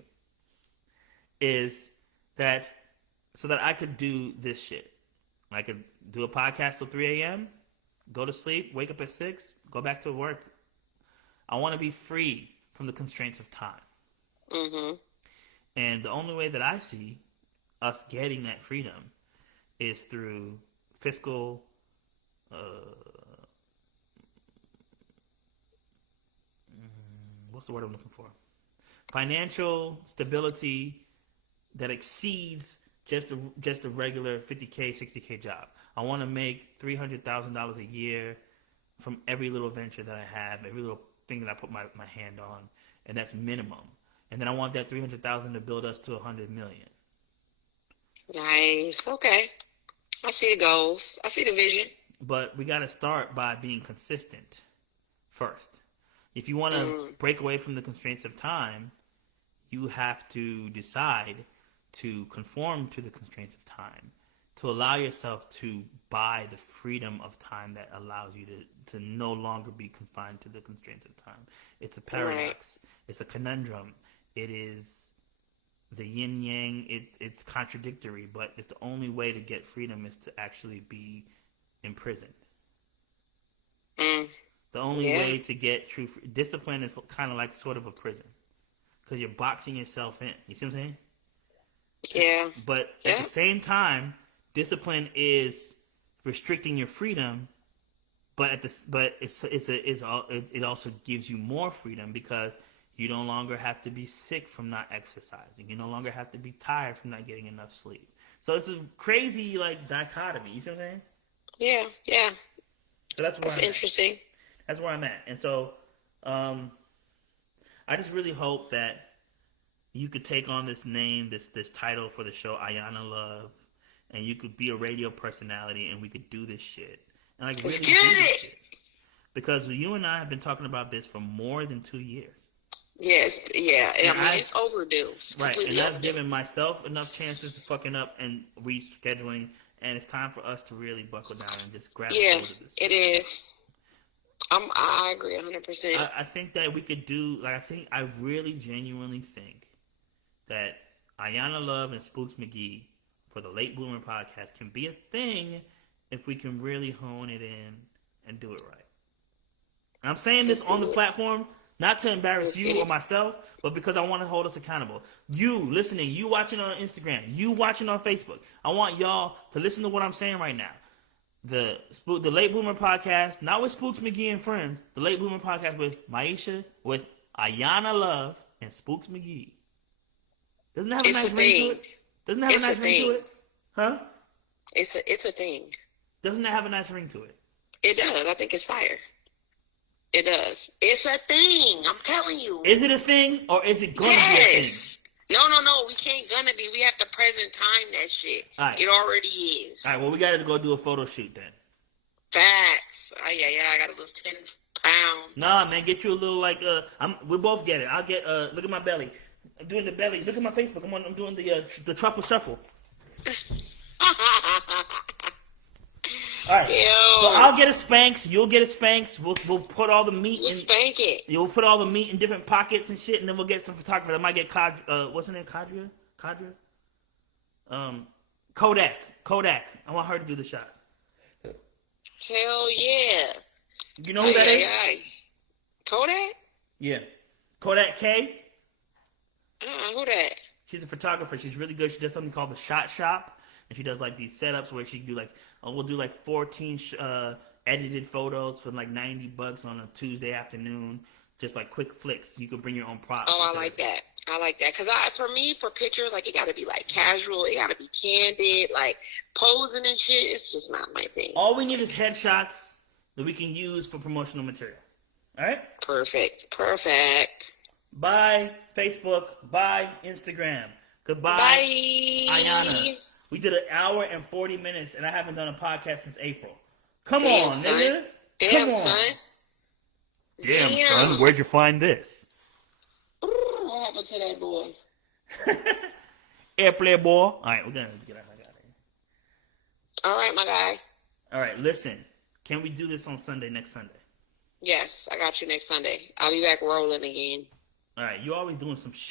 is that so that I could do this shit. I could do a podcast till 3 a.m., go to sleep, wake up at 6, go back to work. I want to be free from the constraints of time. Mm-hmm. And the only way that I see us getting that freedom is through fiscal, what's the word I'm looking for? Financial stability that exceeds just a regular $50K, $60K job. I want to make $300,000 a year from every little venture that I have, every little thing that I put my hand on, and that's minimum. And then I want that $300,000 to build us to $100 million. Nice. Okay. I see the goals. I see the vision. But we got to start by being consistent first. If you want to break away from the constraints of time, you have to decide to conform to the constraints of time, to allow yourself to buy the freedom of time that allows you to no longer be confined to the constraints of time. It's a paradox. Right. It's a conundrum. It is the yin yang. It's contradictory, but it's the only way to get freedom is to actually be imprisoned. The only way to get true discipline is kind of like sort of a prison, because you're boxing yourself in. You see what I'm saying? Yeah. But at the same time, discipline is restricting your freedom, but it also gives you more freedom, because you no longer have to be sick from not exercising. You no longer have to be tired from not getting enough sleep. So it's a crazy like dichotomy. You see what I'm saying? Yeah, yeah. So that's interesting. That's where I'm at. And so I just really hope that you could take on this name, this title for the show, Iyana Love, and you could be a radio personality, and we could do this shit. And like really do this shit. Because you and I have been talking about this for more than 2 years. Yes, yeah. And I mean, it's overdue. It's right, and overdue. I've given myself enough chances to fucking up and rescheduling, and it's time for us to really buckle down and just grab hold of this. It is. I agree 100%. I think that we could do, I really genuinely think that Iyana Love and Spooks McGee for the Late Bloomer podcast can be a thing if we can really hone it in and do it right. I'm saying this on the platform not to embarrass you or myself, but because I want to hold us accountable. You listening, you watching on Instagram, you watching on Facebook. I want y'all to listen to what I'm saying right now. The Late Bloomer podcast, not with Spooks McGee and friends. The Late Bloomer podcast with Maisha, with Iyana Love and Spooks McGee. Doesn't it have a nice ring to it? Doesn't it have a nice ring to it? Huh? It's a thing. Doesn't it have a nice ring to it? It does. I think it's fire. It does. It's a thing. I'm telling you. Is it a thing, or is it going to be a thing? No. We can't gonna be. We have to present time that shit. Right. It already is. All right. Well, we got to go do a photo shoot then. Facts. Oh, yeah. I got to lose 10 pounds. Nah, man. Get you a little we'll both get it. I'll get look at my belly. I'm doing the belly. Look at my Facebook. I'm doing the truffle shuffle. All right. Yo. So I'll get a Spanx. You'll get a Spanx. We'll put all the meat. We'll spank it. You'll put all the meat in different pockets and shit, and then we'll get some photographers. I might get what's her name? Kadria. Kodak. I want her to do the shot. Hell yeah. You know who that is? Kodak? Yeah. Kodak K. Who that? She's a photographer. She's really good. She does something called the Shot Shop, and she does like these setups where she can do we'll do 14 edited photos for like $90 on a Tuesday afternoon, just like quick flicks. You can bring your own props. Oh, I like that. Cause for pictures, it gotta be casual. It gotta be candid, posing and shit. It's just not my thing. All we need is headshots that we can use for promotional material. All right. Perfect. Bye Facebook. Bye Instagram. Goodbye. Bye. Iyana. We did 1 hour and 40 minutes, and I haven't done a podcast since April. Come Damn, on, son. nigga. Damn, Come on. son. Damn, son. Where'd you find this? What happened to that boy? Airplay boy. All right, we're gonna get out of here. All right, my guy. All right, listen. Can we do this on next Sunday? Yes, I got you next Sunday. I'll be back rolling again. All right, you always doing some shit.